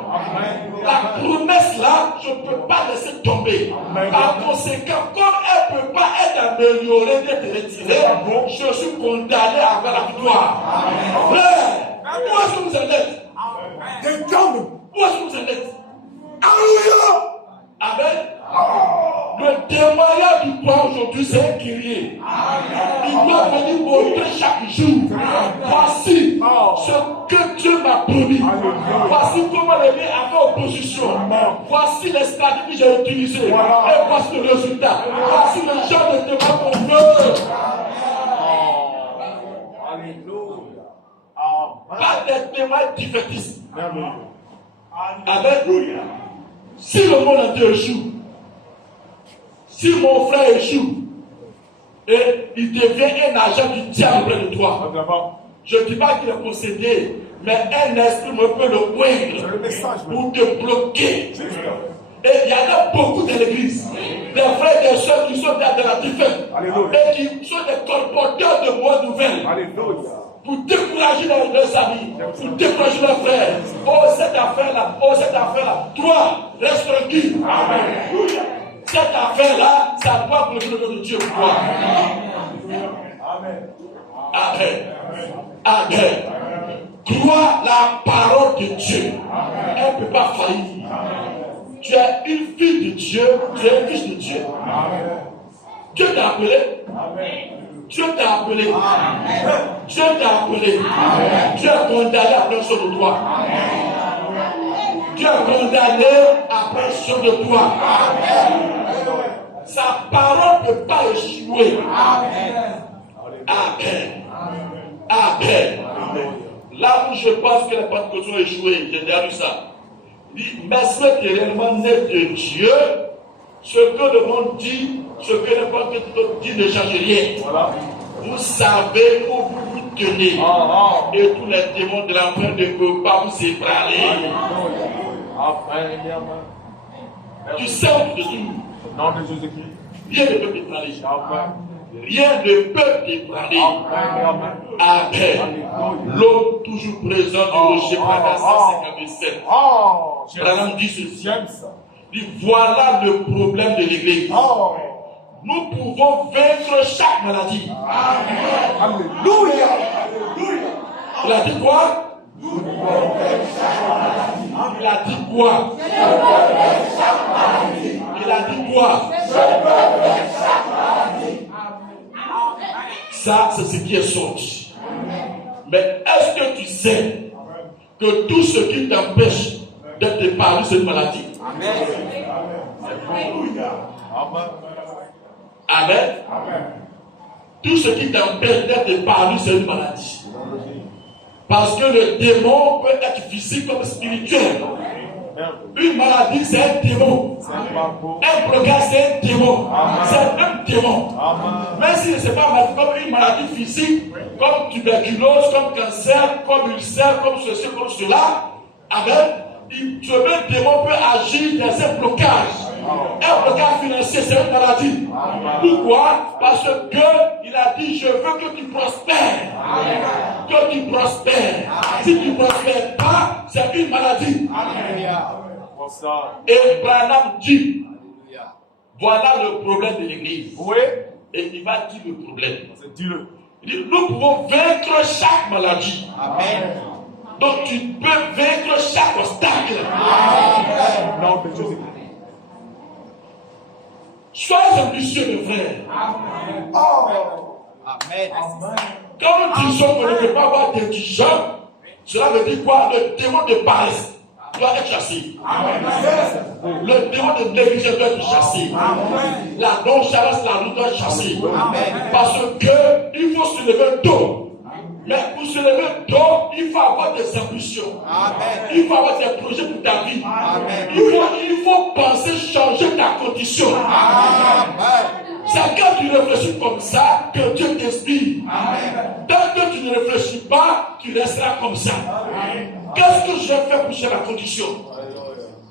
La promesse là, je ne peux pas laisser tomber. Par conséquent, comme elle ne peut pas être améliorée, d'être retirée, je suis condamné à avoir la victoire. Frère, où est-ce que vous en êtes? Où est-ce que vous en êtes? Alléluia. Amen. Le témoignage du poids aujourd'hui, c'est un guerrier. Il doit venir montrer chaque jour. Voici ce que Dieu m'a promis. Voici comment le mien a fait opposition. Voici les stratégies que j'ai utilisées. Et voici le résultat. Voici le genre de témoin qu'on veut. Alléluia. Pas des témoins différentistes. Amen. Si le monde entier échoue, si mon frère échoue, et il devient un agent du diable près de toi, je ne dis pas qu'il est possédé, mais un esprit me peut le oindre pour te bloquer. Et il y en a beaucoup dans l'église, des frères et des soeurs qui sont dans la défaite, et qui sont des colporteurs de bonnes nouvelles. Alléluia. Pour décourager leurs amis, pour décourager leurs frères. Oh, cette affaire-là, toi, reste tranquille. Amen. Cette affaire-là, ça doit glorifier le nom de Dieu pour toi. Amen. Amen. Amen. Crois la parole de Dieu. Elle ne peut pas faillir. Tu es une fille de Dieu, tu es un fils de Dieu. Dieu t'a appelé. Dieu t'a appelé. Dieu t'a appelé. Dieu est condamné à prendre soin de toi. Dieu est condamné à prendre soin de toi. Sa parole ne peut pas échouer. Amen. Amen. Là où je pense que les Pentecôtes ont échoué, j'ai déjà lu ça. Il dit, mais ce qui est réellement né de Dieu, ce que le monde dit, ce que le Pentecôte dit ne change rien. Vous savez où vous vous tenez. Et tous les démons de l'enfer ne peuvent pas vous ébranler. Tu sais où tu te trouves. Nom de Jésus-Christ. Rien ne peut t'ébranler. Rien ne peut t'ébranler. Amen. L'homme toujours présent du rocher Branham 157. Branham dit ceci. Il dit, voilà le problème de l'église. Nous pouvons vaincre chaque maladie. Alléluia. Il a dit quoi? Il a dit quoi? Il a dit quoi? Ça, c'est ce qui est sorti. Mais est-ce que tu sais que tout ce qui t'empêche d'être épargné de cette maladie? Amen. Tout ce qui t'empêche d'être épargné de cette maladie. Parce que le démon peut être physique comme spirituel. Une maladie, c'est un démon. Un progrès, c'est un démon. C'est un démon. Même si ce n'est pas comme une maladie physique, comme tuberculose, comme cancer, comme ulcère, comme ceci, comme cela. Amen. Un démon peut agir dans un blocage. Un blocage financier, c'est une maladie. Pourquoi? Parce que il a dit, je veux que tu prospères. Que tu prospères. Si tu ne prospères pas, c'est une maladie. Et Branham dit, voilà le problème de l'église. Oui. Et il va dire le problème. Dis-le. Il dit, nous pouvons vaincre chaque maladie. Amen. Donc tu peux vaincre chaque obstacle. Amen. Non, de Jésus. Soyez ambitieux, mes frères. Amen. Quand nous disons qu'on ne peut pas avoir d'indigents, cela veut dire quoi? Le démon de paresse doit être chassé. Le démon de négligence doit être chassé. La nonchalance, la route doit être chassée. Parce que il faut se lever tôt. Mais pour se lever tôt, il faut avoir des ambitions. Il faut avoir des projets pour ta vie. Il faut penser changer ta condition. C'est quand tu réfléchis comme ça que Dieu t'inspire. Tant que tu ne réfléchis pas, tu resteras comme ça. Qu'est-ce que je fais pour changer la condition?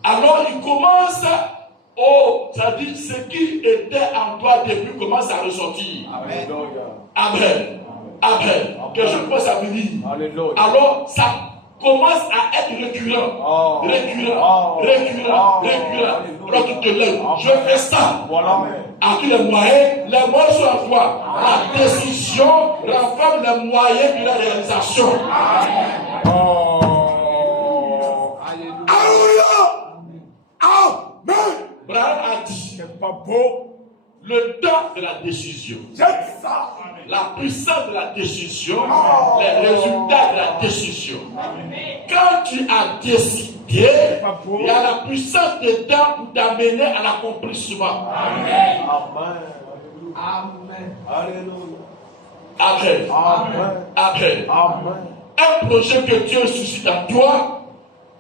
Alors il commence, c'est-à-dire ce qui était en toi depuis commence à ressortir. Amen. Amen. Quelque chose commence à venir. Alors ça commence à être récurrent. Récurrent. Alors tu te lèves. Je fais ça. À tous les moyens sont à toi. La décision renforce les moyens de la réalisation. Abraham a dit, C'est pas beau. le temps de la décision, J'aime ça. la puissance de la décision, les résultats de la décision. Quand tu as décidé, il y a la puissance dedans pour t'amener à l'accomplissement. Amen. Après, un projet que Dieu suscite en toi,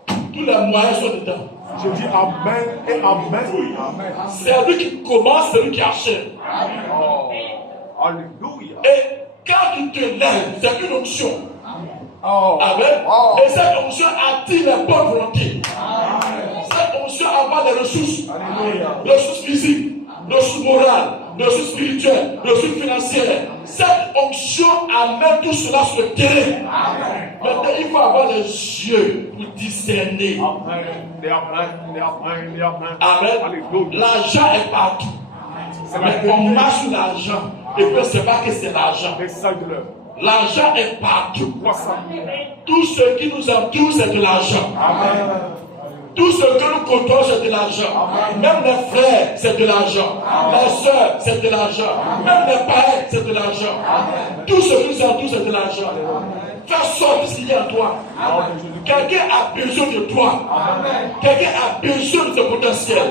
tous les moyens sont dedans. Je dis Amen et Amen. C'est lui qui commence, c'est lui qui achève. Alléluia. Et quand tu te lèves, c'est une onction. Amen. Et cette onction attire les bonnes volontés. Cette onction avoir des ressources. Ressources physiques, ressources morales, ressources spirituelles, ressources financières. Cette onction amène tout cela sur le terrain. Maintenant, il faut avoir les yeux pour discerner. Amen. L'argent est partout. Mais on marche sur l'argent et puis on ne sait pas que c'est l'argent. L'argent est partout. Tout ce qui nous entoure, c'est de l'argent. Tout ce que nous comptons, c'est de l'argent. Même les frères, c'est de l'argent. Les soeurs, c'est de l'argent. Même les parents, c'est de l'argent. Tout ce qui nous entoure, c'est de l'argent. Fais sortir ce qu'il y a en toi. Quelqu'un a besoin de toi. Quelqu'un a besoin de ton potentiel.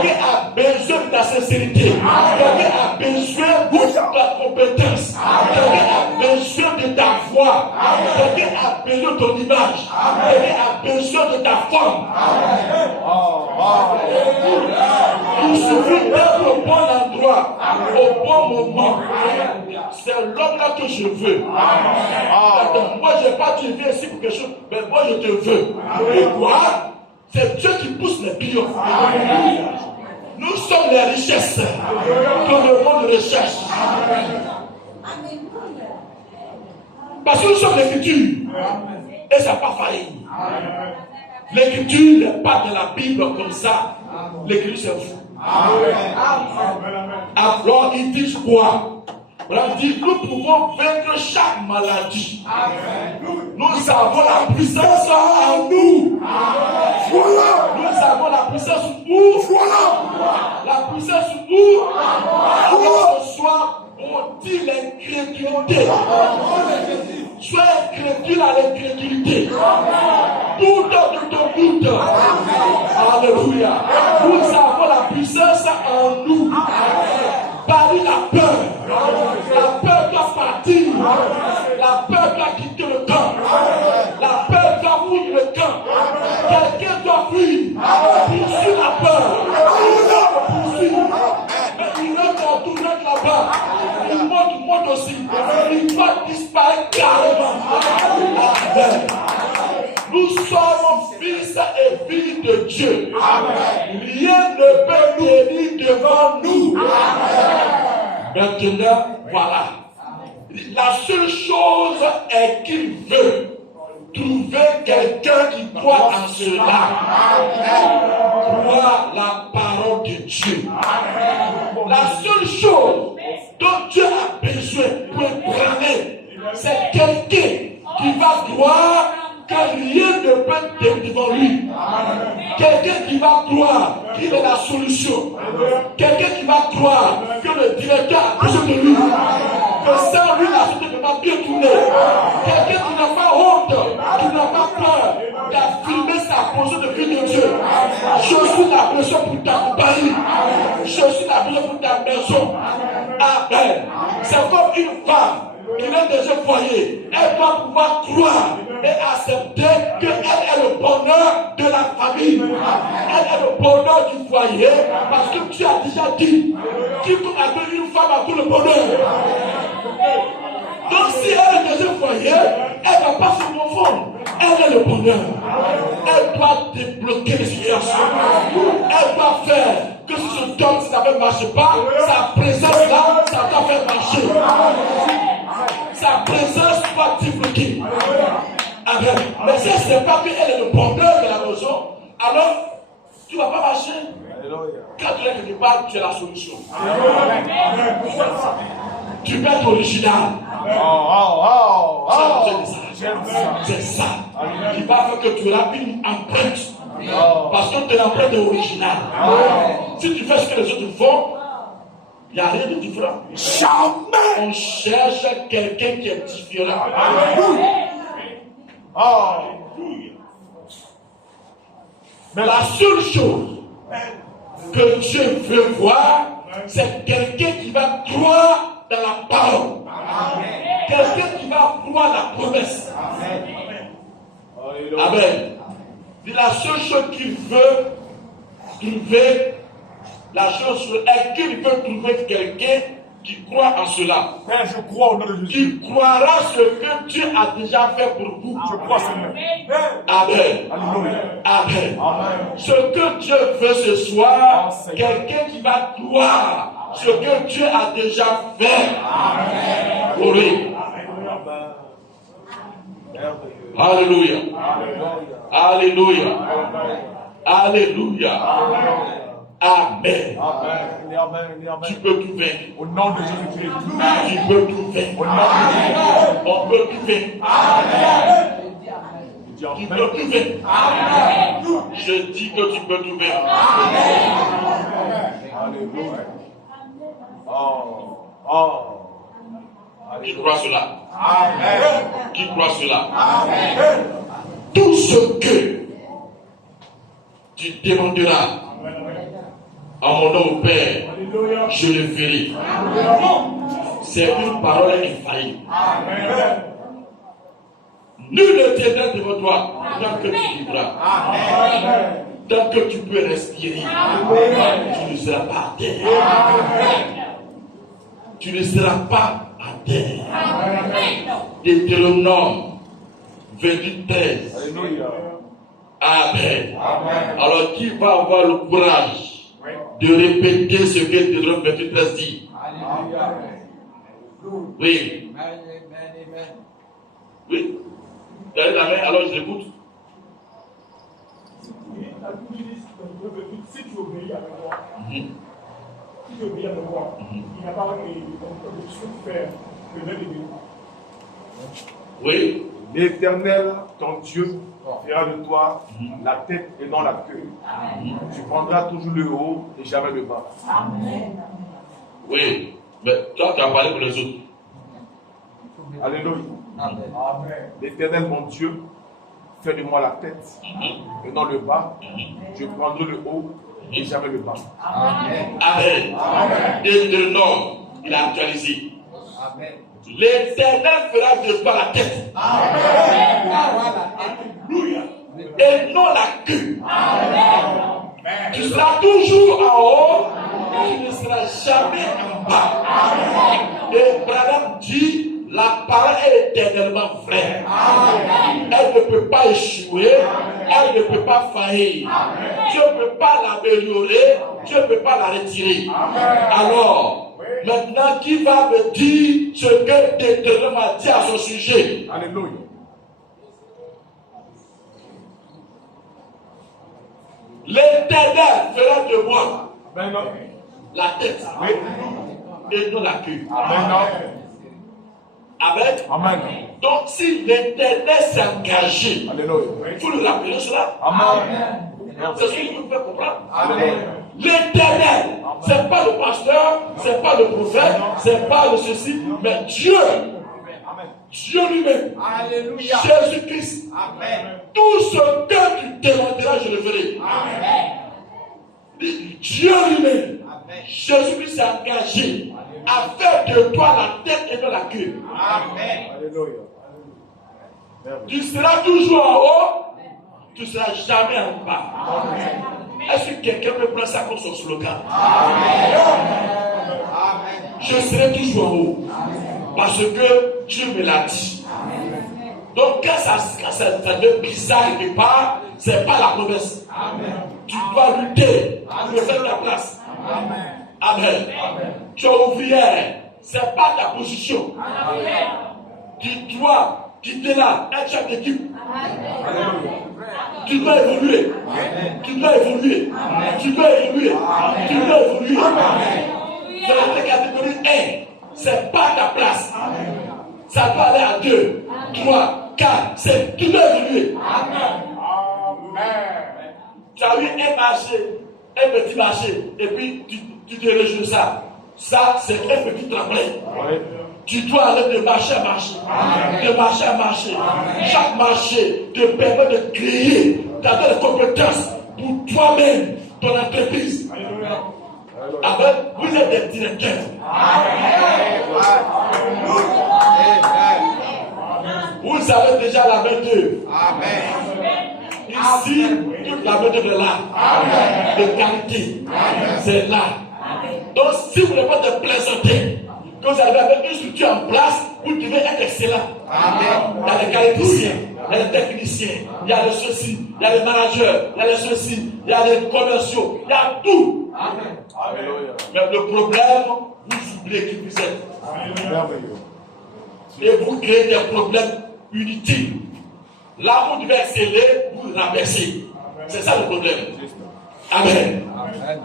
Quelqu'un a besoin de ta sincérité. Quelqu'un a besoin de ta compétence. Quelqu'un a besoin de ta voix. Quelqu'un a besoin de ton image. Quelqu'un a besoin de ta forme. Il suffit d'être au bon endroit, au bon moment. C'est l'homme-là que je veux. Moi, je n'ai pas dit viens ici pour quelque chose, mais moi, je te veux. Pourquoi? C'est Dieu qui pousse les millions. Nous sommes les richesses que le monde recherche. Parce que nous sommes l'écriture. Et ça n'a pas failli. L'écriture n'est pas de la Bible comme ça. L'écriture, c'est fou. Alors, ils disent quoi? On dit, nous pouvons vaincre chaque maladie. Nous avons la puissance en nous. Nous avons la puissance en nous. La puissance en nous. Alors, ce soir, on dit l'incrédulité. Sois incrédule à l'incrédulité. Doute de ton doute. Alléluia. Nous avons la puissance en nous. Paris la peur. La peur doit partir. La peur doit quitter le camp. La peur doit fuir le camp. Quelqu'un doit fuir. Poursuis la peur. Poursuis. Mais il retourne là-bas. Il monte aussi. Il va disparaître carrément. Amen. Nous sommes fils et fille de Dieu. Rien ne peut tenir devant nous. Maintenant, voilà. La seule chose est qu'il veut trouver quelqu'un qui croit en cela. Croit la parole de Dieu. La seule chose dont Dieu a besoin pour ébranler, c'est quelqu'un qui va croire que rien ne peut tenir devant lui. Quelqu'un qui va croire qu'il est la solution. Quelqu'un qui va croire que le directeur a besoin de lui. Que sans lui, la société ne peut pas bien tourner. Quelqu'un qui n'a pas honte, qui n'a pas peur d'affirmer sa position de fille de Dieu. Je suis la personne pour t'accompagner. Je suis la personne pour ta maison. Amen. C'est comme une femme qui est déjà foyer. Elle doit pouvoir croire et accepter qu'elle est le bonheur de la famille. Elle est le bonheur du foyer parce que tu as déjà dit quiconque appelle une femme a tout le bonheur. Donc si elle est déjà foyer, elle ne va pas se confondre. Elle est le bonheur. Elle doit débloquer les situations. Elle doit faire que si ce homme, ça ne marche pas, sa présence là, ça doit faire marcher. Sa présence doit débloquer. Amen. Mais si elle ne sait pas qu'elle est le bonheur de la maison, alors tu ne vas pas marcher. Quand tu es quelque part, tu es la solution. Tu peux être original. C'est ça. Il va faire que tu auras une empreinte. Parce que ton empreinte est originale. Si tu fais ce que les autres font, il n'y a rien de différent. Jamais on cherche quelqu'un qui est différent. Mais la seule chose que Dieu veut voir, c'est quelqu'un qui va croire dans la parole. Quelqu'un qui va croire la promesse. Amen. La seule chose qu'il veut trouver, la chose est qu'il veut trouver quelqu'un qui croit en cela. Père, je crois au nom de Jésus. Qui croira ce que Dieu a déjà fait pour vous. Je crois, Seigneur. Amen. Alléluia. Amen. Amen. Ce que Dieu veut ce soir, quelqu'un qui va croire ce que Dieu a déjà fait. Amen. Oui. Alléluia. Alléluia. Alléluia. Amen. Tu peux tout vaincre. Au nom de Jésus-Christ. Tu peux tout vaincre. Au nom de Jésus-Christ. On peut tout vaincre. Tu peux tout vaincre. Je dis que tu peux tout vaincre. Alléluia. Qui croit cela? Amen. Qui croit cela? Amen. Tout ce que tu demanderas en mon nom au Père, je le ferai. C'est une parole infaillible. Nul ne tiendra devant toi tant que tu vivras. Tant que tu peux respirer, tu ne seras pas à terre. Tu ne seras pas à terre. Deutéronome 28:13. Alléluia. Amen. Alors qui va avoir le courage de répéter ce que Deutéronome 28:13 dit? Oui. Oui. Vous avez la main, alors je l'écoute. Si tu obéis à moi, si tu obéis à moi, il n'y a pas de chose à faire. Le même ennemi. Oui. L'Éternel, ton Dieu, fera de toi la tête et non la queue. Tu prendras toujours le haut et jamais le bas. Oui. Mais toi, tu as parlé pour les autres. Alléluia. L'Éternel, mon Dieu, fait de moi la tête et non le bas. Je prendrai le haut et jamais le bas. Amen. Deutéronome, il a actualisé. L'Éternel fera de toi la tête. Alléluia. Et non la queue. Tu seras toujours en haut, tu ne seras jamais en bas. Et Branham dit, La parole est éternellement vraie. Elle ne peut pas échouer. Elle ne peut pas faillir. Dieu ne peut pas l'améliorer. Dieu ne peut pas la retirer. Alors, maintenant, qui va me dire ce que l'Éternel m'a dit à son sujet? Alléluia. L'Éternel fera de moi Amen. la tête et non la queue. Amen. Amen. Amen. Donc, si l'Éternel s'est engagé, Alléluia. il faut le rappeler cela. Amen. C'est ce qu'il vous fait comprendre. Alléluia. L'Éternel, ce n'est pas le pasteur, ce n'est pas le prophète, ce n'est pas le ceci, mais Dieu. Dieu lui-même. Alléluia. Jésus-Christ. Amen. Tout ce que tu demanderas, je le ferai. Dieu lui-même. Jésus-Christ s'est engagé à faire de toi la tête et non la queue. Amen. Alléluia. Tu seras toujours en haut, tu ne seras jamais en bas. Est-ce que quelqu'un peut prendre ça comme son slogan? Je serai toujours en haut. Parce que Dieu me l'a dit. Donc quand ça devient bizarre quelque part, ce n'est pas la promesse. Tu dois lutter pour faire ta place. Amen. Tu es ouvrière, ce n'est pas ta position. Tu dois quitter là, un chef d'équipe. Tu dois évoluer. Tu dois évoluer. Tu dois évoluer. Tu dois évoluer. Dans la catégorie 1, ce n'est pas ta place. Ça doit aller à 2, 3, 4, tu dois évoluer. Tu as eu un marché, un petit marché, et puis tu te réjouis ça. Ça, c'est un petit tremplin. Tu dois aller de marché à marché. De marché à marché. Chaque marché te permet de créer d'avoir des compétences pour toi-même, ton entreprise. Amen. Vous êtes des directeurs. Vous avez déjà la main d'œuvre. Ici, toute la main d'œuvre est là. De qualité. C'est là. Donc, si vous n'avez pas de plaisanter, que vous avez avec une structure en place, vous devez être excellent. Il y a les qualiticiens, il y a les techniciens, il y a les ceci, il y a les managers, il y a les ceci, il y a les commerciaux, il y a tout. Mais le problème, vous oubliez qui vous êtes. Et vous créez des problèmes inutiles. Là où vous devez exceller, vous rabaissez. C'est ça le problème. Amen.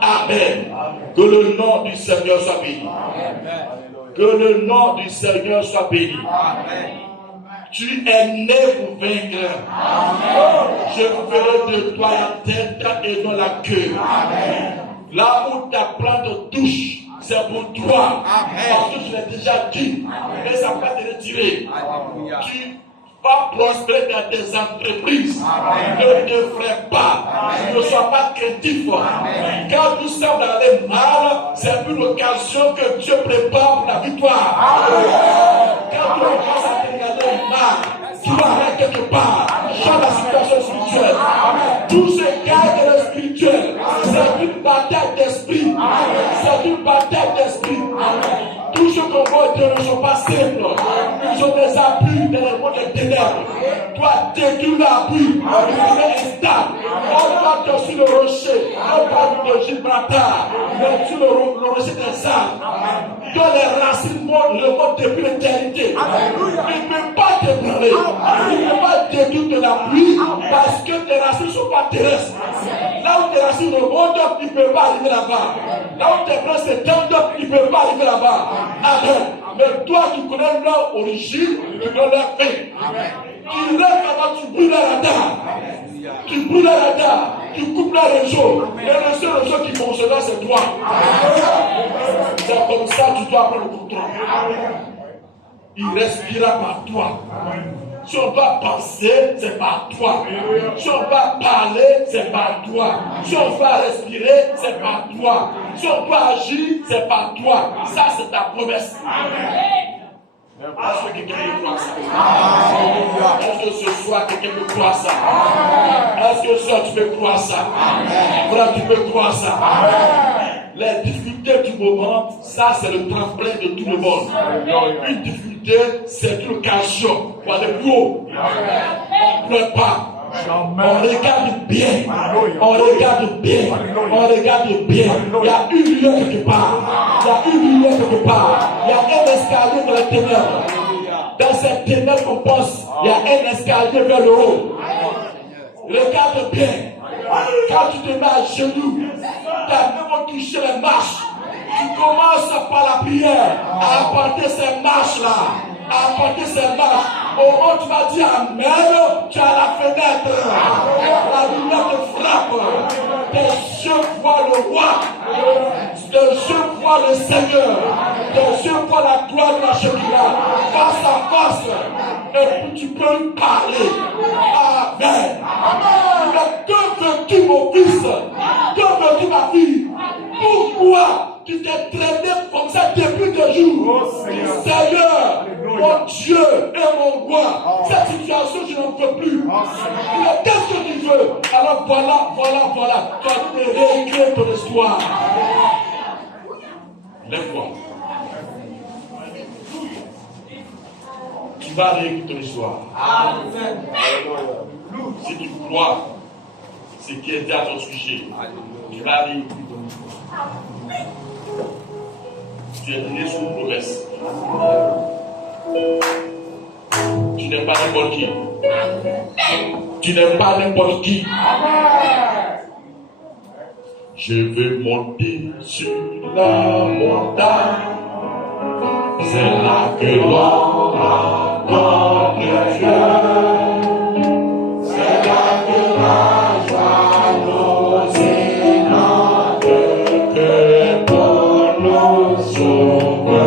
Amen. Que le nom du Seigneur soit béni. Que le nom du Seigneur soit béni. Tu es né pour vaincre. Je ferai de toi la tête et non la queue. Là où ta plante touche, c'est pour toi. Parce que je l'ai déjà dit. Mais ça va te retirer. Tu vas prospérer dans tes entreprises. Ne devrais pas. Ne sois pas craintif. Quand tout semble aller mal, c'est une occasion que Dieu prépare pour la victoire. Quand tu commences à te regarder mal, tu vas aller quelque part. Change la situation spirituelle. Tout se gagne de le spirituel. C'est une bataille d'esprit. C'est une bataille d'esprit. Tous ceux qu'on voit ne sont pas simples. Ils ont des appuis dans le monde des ténèbres. Toi, détruis l'appui. Tu es instable. On va te sur le rocher. On parle de Gibraltar. Sur le rocher des arbres. Dans les racines montent le monde depuis l'éternité. Il ne peut pas t'ébranler. Il ne peut pas détruire de la pluie parce que tes racines ne sont pas terrestres. Là où tes racines remontent, il ne peut pas arriver là-bas. Là où tes bras s'étendent, il ne peut pas arriver là-bas. Amen. Mais toi, tu connais leur origine, tu connais leur fin. Tu lèves avant, tu brûles la radar. Tu brûles la radar. Tu coupes le réseau. Et le seul réseau qui fonctionne, c'est toi. C'est comme ça que tu dois prendre le contrôle. Il respirera par toi. Si on doit penser, c'est par toi. Si on doit parler, c'est par toi. Si on doit respirer, c'est par toi. Si on doit agir, c'est par toi. Ça, c'est ta promesse. Est-ce que quelqu'un peut croire ça? Est-ce que ce soir, quelqu'un peut croire ça? Est-ce que ce soir, tu peux croire ça? Voilà, tu peux croire ça. Les difficultés du moment, ça c'est le tremplin de tout le monde. Une difficulté, c'est une occasion pour aller plus haut. Ne pleure pas. On regarde bien. On regarde bien. On regarde bien. Il y a une lumière quelque part. Il y a une lumière quelque part. Il y a un escalier dans les ténèbres. Dans ces ténèbres qu'on pense, il y a un escalier vers le haut. Regarde bien. Quand tu te mets à genoux, tu as même touché les marches. Tu commences par la prière à apporter ces marches-là. À apporter ces marches. Au moment où tu vas dire Amen, tu as la fenêtre. La lumière te frappe. Tes yeux voient le roi. Tes yeux voient le Seigneur. Tes yeux voient la gloire de la Shekinah. Face à face. Et puis tu peux lui parler. Amen. Mais que veux-tu, mon fils? Que veux-tu, ma fille? Pourquoi tu t'es traîné comme ça depuis 2 jours? Seigneur, mon Dieu et mon roi, cette situation, je n'en peux plus. Mais qu'est-ce que tu veux? Alors voilà. Tu as de réécrire ton histoire. Lève-toi. Tu vas réécrire ton histoire. Si tu crois ce qui était à ton sujet, tu vas réécrire ton histoire. Tu es né sous une promesse. Tu n'es pas n'importe qui. Tu n'es pas n'importe qui. Je veux monter sur la montagne. C'est là que l'on rencontre Dieu. C'est là que la joie nous inonde. Que pour nous s'ouvre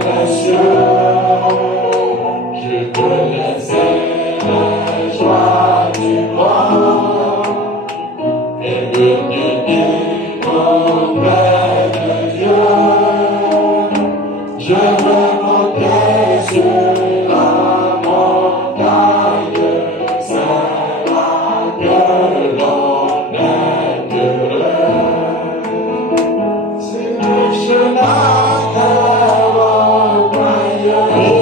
les cieux. Je veux laisser les joies du monde et venir auprès de Dieu. Je veux monter sur la montagne, c'est là que l'on est heureux. C'est le chemin au royaume,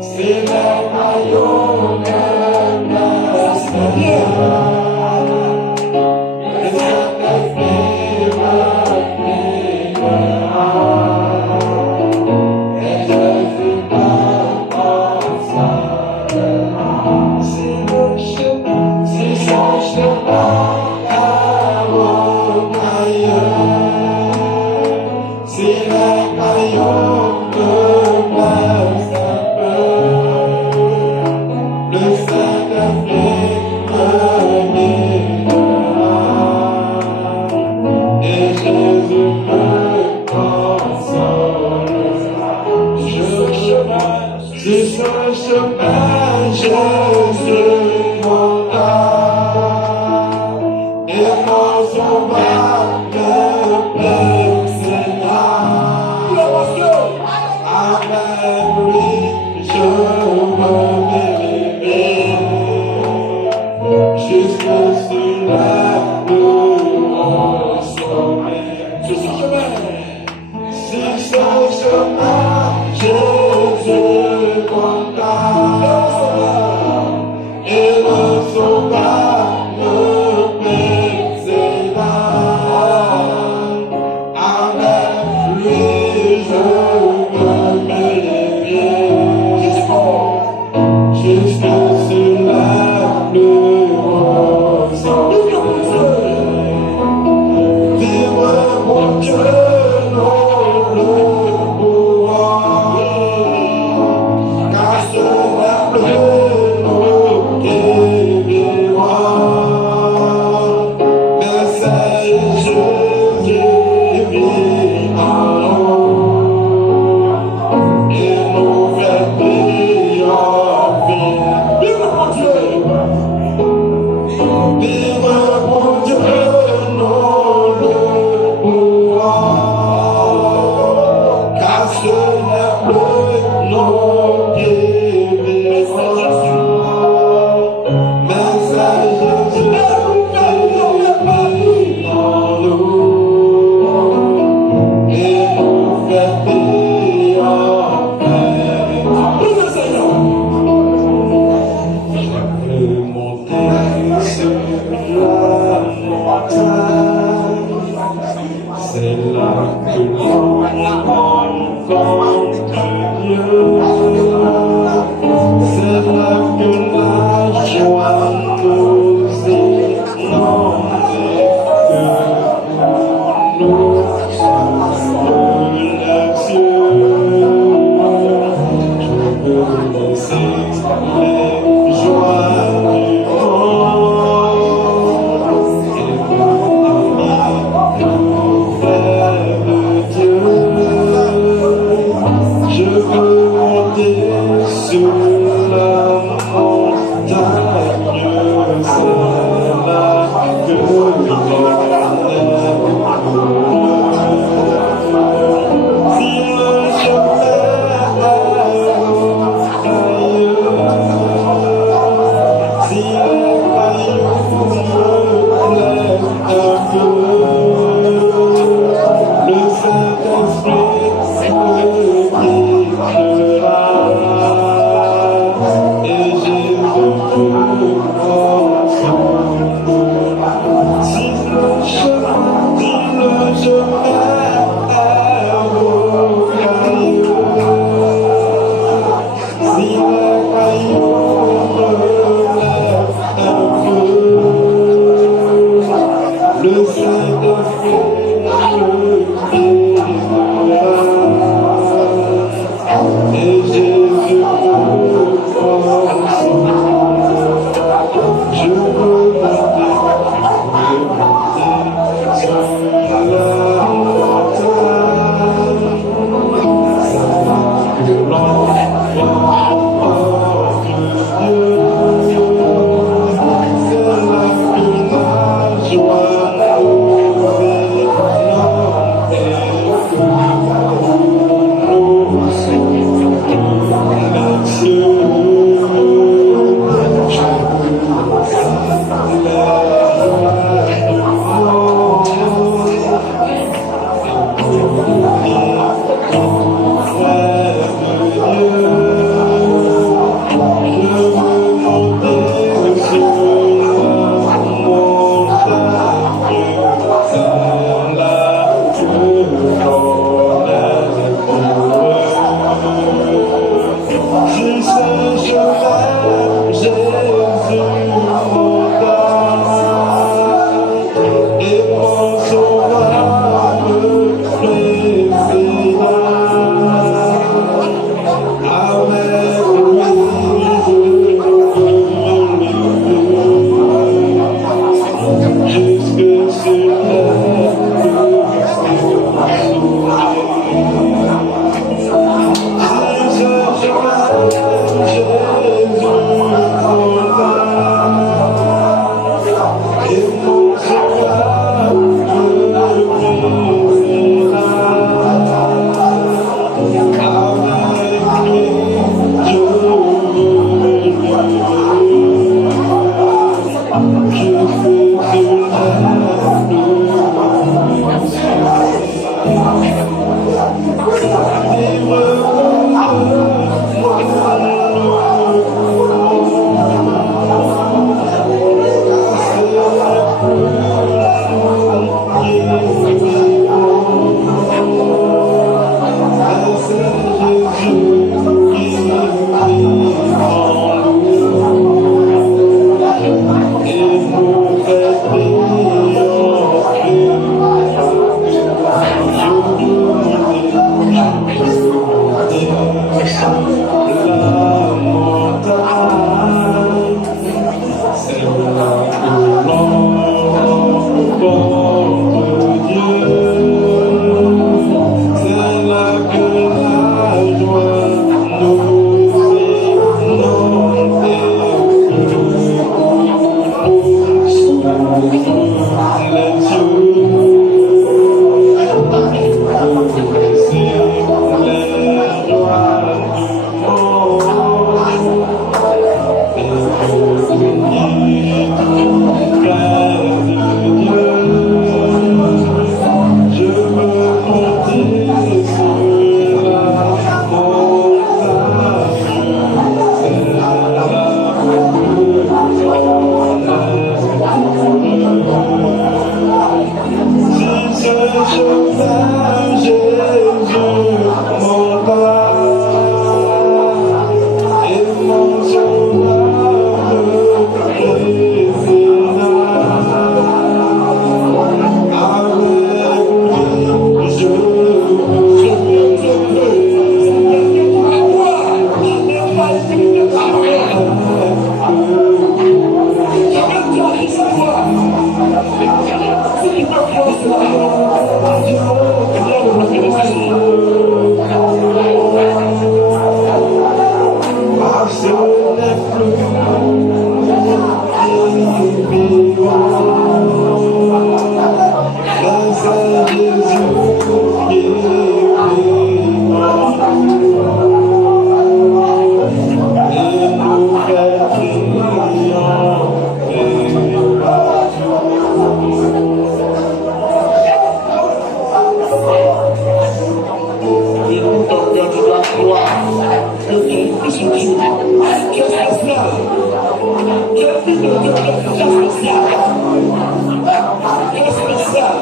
c'est le royaume de la Seigneur. Dieu. C'est là que la joie nous inonde, que nous ouvrons les yeux. Je veux laisser les joies du monde et venir vers Dieu. Je veux monter gloire de ton Fils Jésus. Tu es spécial. Tu es fils de Dieu, tu es spécial. Tu es spécial.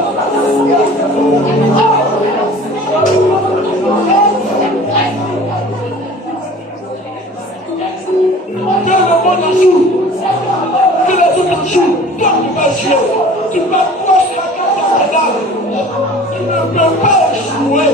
Que le monde en joue. Que les autres jouent. Toi, tu vas jouer. Tu vas pouvoir sur la carte pédale. Tu ne peux pas jouer.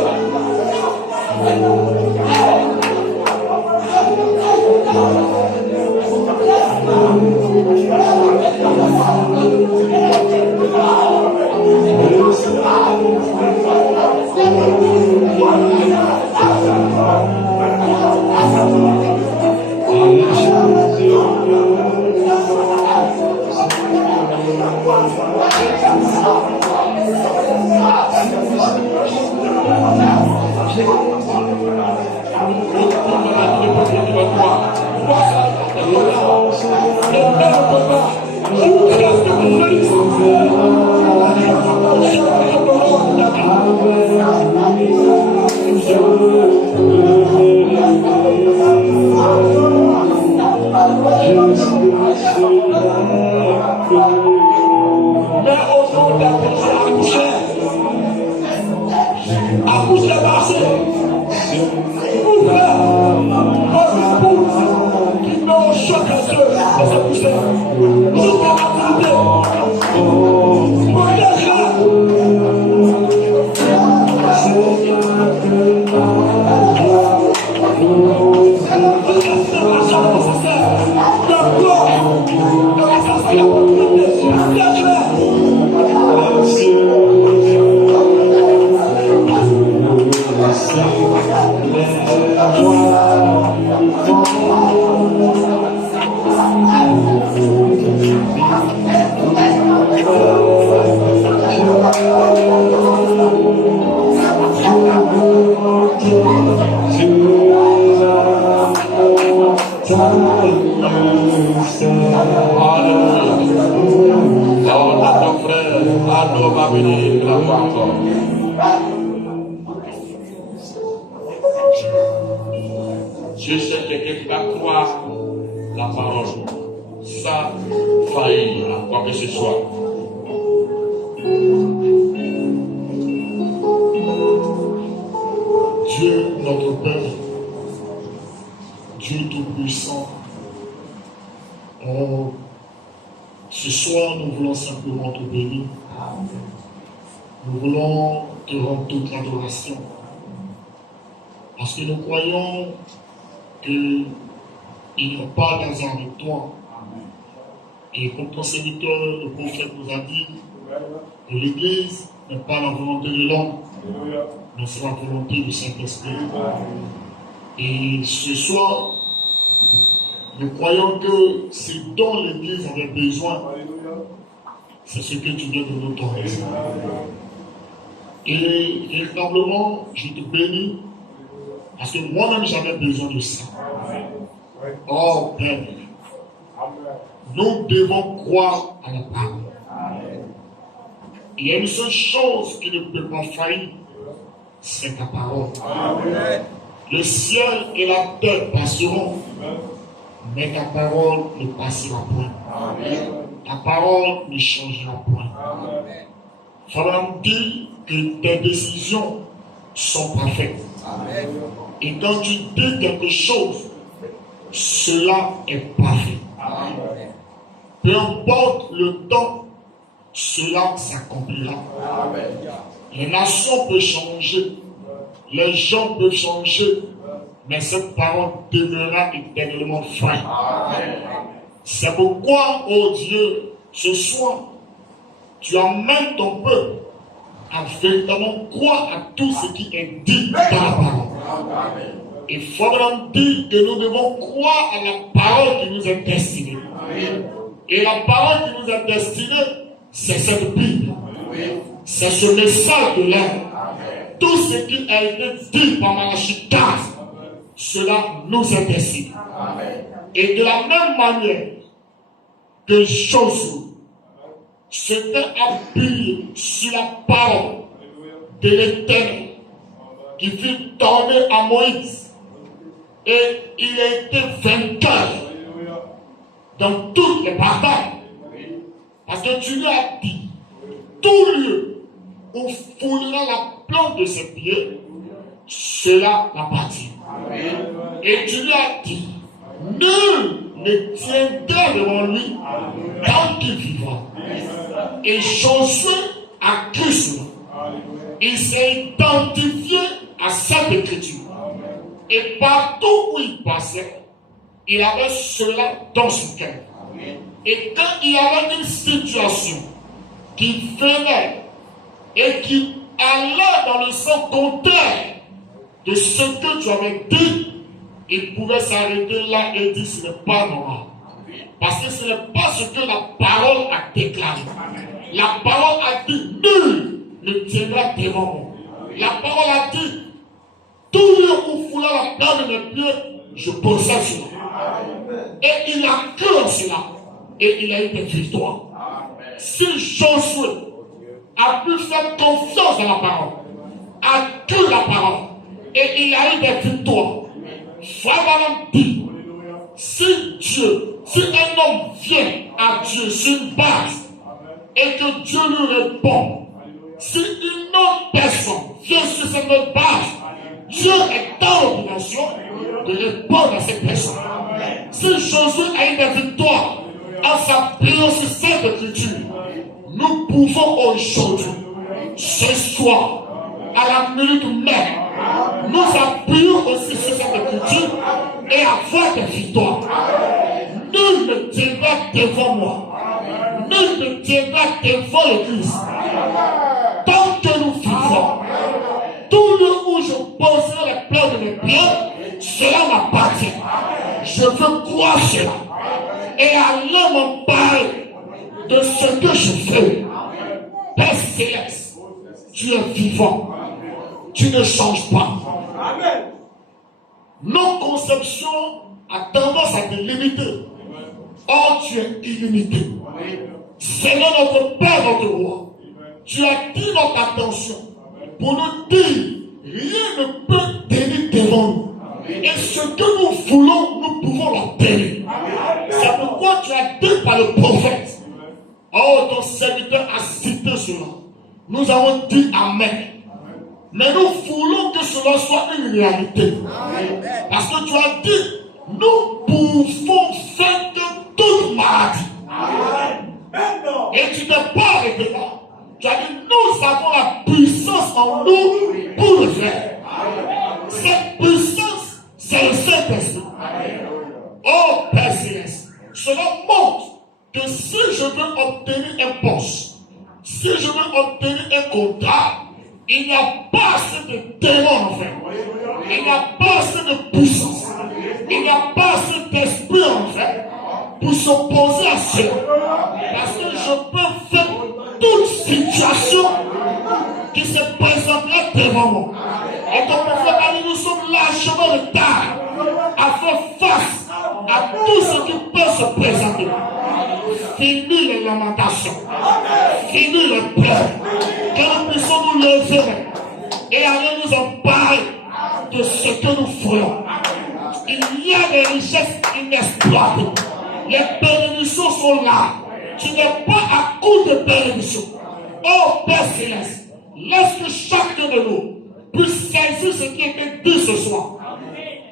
Dieu sait quelqu'un qui va croire la parole sans faillir, quoi que ce soit. Dieu, notre Père, Dieu Tout-Puissant, ce soir, nous voulons simplement te bénir. Nous voulons te rendre toute l'adoration. Parce que nous croyons qu'il n'y a pas d'hasard avec toi. Et comme ton serviteur, le prophète nous a dit que l'Église n'est pas la volonté de l'homme, mais c'est la volonté du Saint-Esprit. Et ce soir, nous croyons que ce dont l'Église avait besoin, c'est ce que tu viens de nous donner. Et véritablement, je te bénis, parce que moi-même j'avais besoin de ça. Oh Père, nous devons croire à la parole. Il y a une seule chose qui ne peut pas faillir, c'est ta parole. Le ciel et la terre passeront, mais ta parole ne passera point. Ta parole ne changera point. Frère, dit que tes décisions sont parfaites. Et quand tu dis quelque chose, cela est parfait. Peu importe le temps, cela s'accomplira. Les nations peuvent changer, les gens peuvent changer, mais cette parole demeurera éternellement vraie. C'est pourquoi, oh Dieu, ce soir, tu amènes ton peuple à véritablement croire à tout ce qui est dit dans la parole. Il faudra dire que nous devons croire à la parole qui nous est destinée. Et la parole qui nous est destinée, c'est cette Bible. C'est ce message de l'âme. Tout ce qui a été dit par Malachie 15, cela nous est destiné. Et de la même manière que Josué s'était appuyé sur la parole de l'Éternel qui fut donnée à Moïse Et il a été vainqueur dans toutes les batailles. Parce que tu lui as dit, tout lieu où foulera la plante de ses pieds, cela m'appartient. Et tu lui as dit, nul ne tiendra devant lui tant qu'il vivra. Et Josué a cru cela. Il s'est identifié à cette écriture. Et partout où il passait, il avait cela dans son cœur. Et quand il y avait une situation qui venait et qui allait dans le sens contraire de ce que tu avais dit, il pouvait s'arrêter là et dire ce n'est pas normal. Parce que ce n'est pas ce que la parole a déclaré. La parole a dit, nul ne tiendra devant moi. La parole a dit, tout lieu où foulera la plante de mes pieds, je possède cela. Et il a cru en cela. Et il a eu des victoires. Si Josué a pu faire confiance à la parole, a cru la parole, et il a eu des victoires, Frère dit, si un homme vient à Dieu sur une base, et que Dieu lui répond, si une autre personne vient sur cette même base, Dieu est dans l'obligation de répondre à cette personne. Si Josué a eu des victoires en s'appuyant sur cette écriture, nous pouvons aujourd'hui, ce soir, à la minute même, nous appuyons aussi sur cette écriture et avoir des victoires. Nul ne tiendra devant moi. Nul ne tiendra devant l'Église. Tant que nous vivons, tout lieu où je poserai les plans de mes pieds, cela m'appartient. Je veux croire cela et aller m'emparer de ce que je fais. Père Céleste, tu es vivant. Tu ne changes pas. Nos conceptions ont tendance à te limiter. Or, tu es illimité. Seigneur notre Père, notre Roi, tu as dit notre attention pour nous dire, rien ne peut tenir devant nous. Et ce que nous voulons, nous pouvons l'obtenir. C'est pourquoi tu as dit par le prophète. Oh, ton serviteur a cité cela. Nous avons dit Amen. Mais nous voulons que cela soit une réalité. Parce que tu as dit, nous pouvons vaincre toute maladie. Et tu n'es pas arrêté là. Tu as dit, nous avons la puissance en nous pour le faire. Cette puissance, c'est le Saint-Esprit. Oh Père Céleste, cela montre que si je veux obtenir un poste, si je veux obtenir un contrat, il n'y a pas assez de démons en fait. Il n'y a pas assez de puissance. Il n'y a pas assez d'esprit en fait pour s'opposer à cela. Parce que je peux faire toute situation qui se présentera devant moi. Et ton prophète a dit, nous sommes largement de retard à faire face à tout ce qui peut se présenter. Fini les lamentations. Fini les pleurs. Que nous puissions nous lever et aller nous emparer de ce que nous ferons. Il y a des richesses inexploitées. Les bénédictions sont là. Tu n'es pas à court de bénédictions. Oh Père Céleste, laisse que chacun de nous puisse saisir ce qui a été dit ce soir.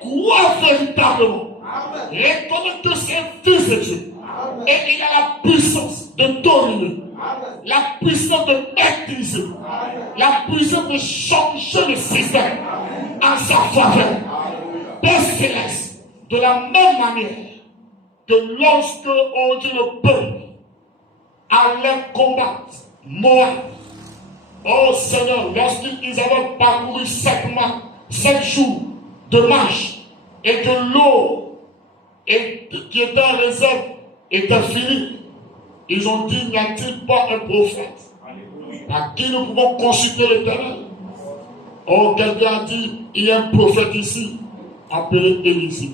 Crois véritablement. Reconnaître que c'est un fils de Dieu. Et il a la puissance de dominer, la puissance de maîtriser, la puissance de changer le système en sa faveur. Père Céleste, de la même manière que lorsque on dit le peuple allait combattre Moab, oh Seigneur, lorsqu'ils avaient parcouru 7 jours de marche et que l'eau qui était en réserve était finie, ils ont dit, n'y a-t-il pas un prophète à qui nous pouvons consulter l'Éternel? Oh, quelqu'un a dit, il y a un prophète ici appelé Élisée.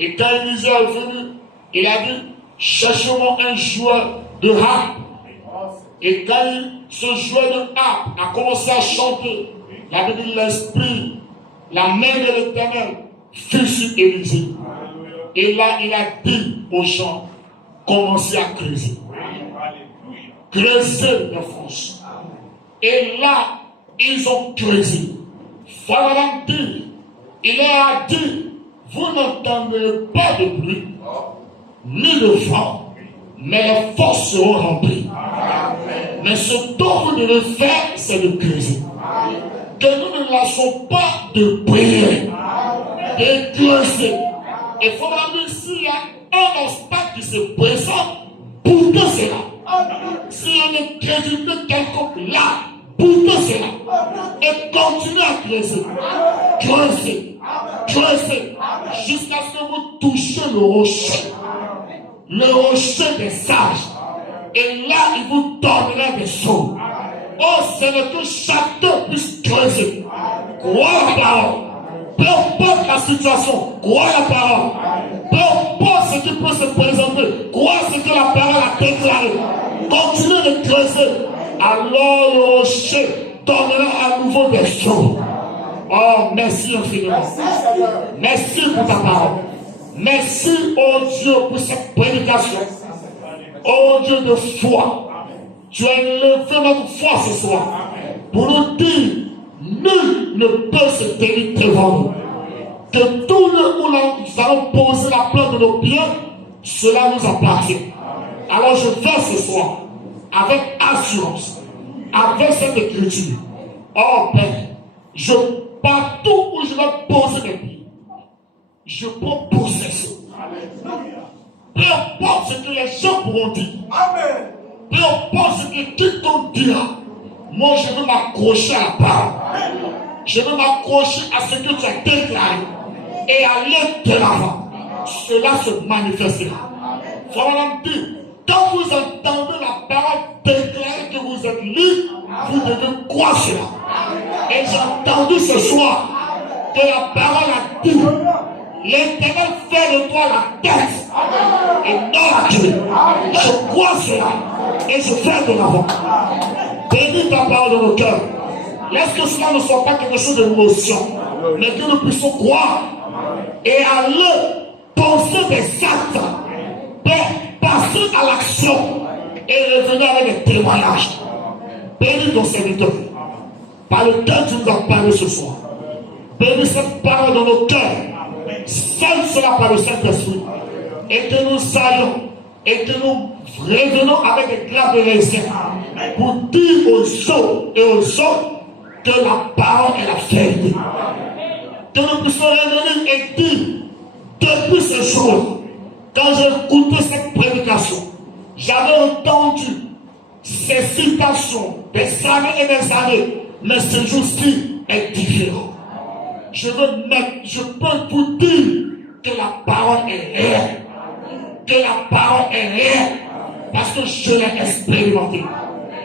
Et quand Élisée est venu, il a dit, cherchons un joueur de harpe. Et quand ce joueur de harpe a commencé à chanter, il a dit, l'esprit, la main de l'Éternel fut sur Élisée. Et là, il a dit aux gens, commencez à creuser. Creuser les fosses. Et là, ils ont creusé. Voilà dit, il a dit, vous n'entendrez pas de bruit, ni de vent, mais les fosses seront remplies. Mais ce dont vous devez faire, c'est de creuser. Que nous ne lâchons pas de prier, de creuser. Et il faudra dire s'il y a un obstacle qui se présente, boutez cela. S'il y a une crédulité quelconque là, boutez cela. Et continuez à creuser. Creusez. Creusez. Jusqu'à ce que vous touchiez le rocher. Le rocher des sages. Et là, il vous donnera des eaux. Oh Seigneur, que chacun puisse creuser. Croire la parole. Peu importe la situation, croire la parole. Peu importe ce qui peut se présenter, croire ce que la parole a déclaré. Continuez de creuser. Alors le rocher donnera à nouveau des eaux. Oh, merci infiniment. Merci pour ta parole. Merci, oh Dieu, pour cette prédication. Oh Dieu de foi. Tu as élevé notre foi ce soir pour nous dire, nul ne peut se tenir devant nous. Que tout le où nous allons poser la plante de nos pieds, cela nous appartient. Alors je vais ce soir, avec assurance, avec cette écriture. Oh Père, partout où je vais poser mes pieds, je prends possession. Peu importe ce que les gens pourront dire. Amen. Peu importe ce que quiconque dira, moi je veux m'accrocher à la parole. Je veux m'accrocher à ce que tu as déclaré et aller de l'avant. Cela se manifestera. Voilà dit, quand vous entendez la parole déclarer que vous êtes libre, vous devez croire cela. Et j'ai entendu ce soir que la parole a dit, l'Éternel fait de toi la tête et non la queue. Je crois cela et je fais de l'avant. Bénis ta parole dans nos cœurs. Laisse que cela ne soit pas quelque chose d'émotion, mais que nous puissions croire et aller penser des actes, passer à l'action et revenir avec des témoignages. Bénis ton serviteur par lequel tu nous as parlé ce soir. Bénis cette parole dans nos cœurs. Seul cela par le Saint-Esprit. Et que nous allions et que nous revenons avec des grappes de raisin pour dire aux autres et aux autres que la parole est la vérité. Que nous puissions revenir et dire, depuis ce jour, quand j'ai écouté cette prédication, j'avais entendu ces citations des années et des années, mais ce jour-ci est différent. Je peux vous dire que la parole est réelle. Que la parole est réelle. Parce que je l'ai expérimenté.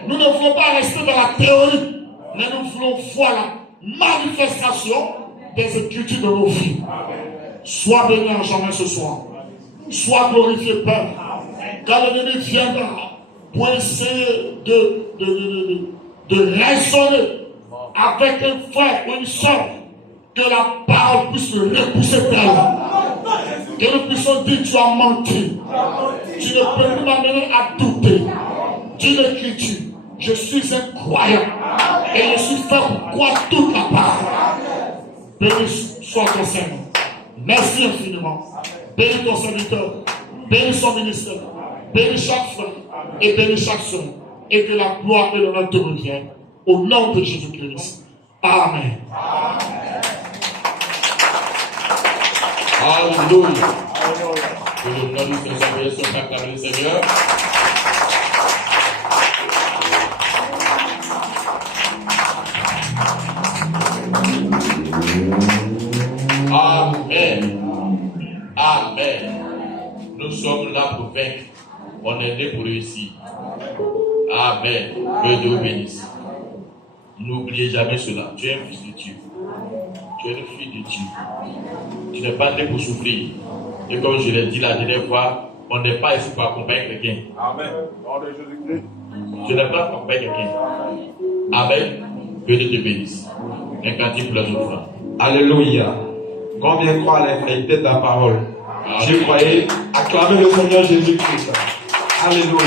Nous ne voulons pas rester dans la théorie, mais nous voulons voir la manifestation des Écritures de nos vies. Sois béni en jamais ce soir. Sois glorifié, Père. Quand l'ennemi viendra pour essayer de raisonner avec un frère ou une soeur, que la parole puisse le repousser d'elle. Que nous puissions dire, tu as menti. Tu ne peux plus m'amener à douter. Dis l'Écriture, je suis un croyant. Et je suis fait pour croire toute la parole. Béni soit ton Seigneur. Merci infiniment. Bénis ton serviteur. Bénis son ministère. Bénis chaque frère. Et bénis chaque soeur. Et que la gloire et l'honneur te reviennent. Au nom de Jésus-Christ. Amen. Alléluia. Que le nom du Seigneur soit acclamé, Seigneur. Amen. Amen. Nous sommes là pour vaincre. On est né pour réussir. Amen. Que Dieu vous bénisse. N'oubliez jamais cela. Tu es un fils de Dieu. Tu es une fille de Dieu. Tu n'es pas né pour souffrir. Et comme je l'ai dit la dernière fois, on n'est pas ici pour accompagner quelqu'un. Amen. Nom de Jésus-Christ. Tu n'es pas pour accompagner quelqu'un. Amen. Que Dieu te bénisse. Un cantique pour les offrandes. Alléluia. Combien croient la vérité de ta parole? Je croyais. Acclamez le Seigneur Jésus-Christ. Alléluia.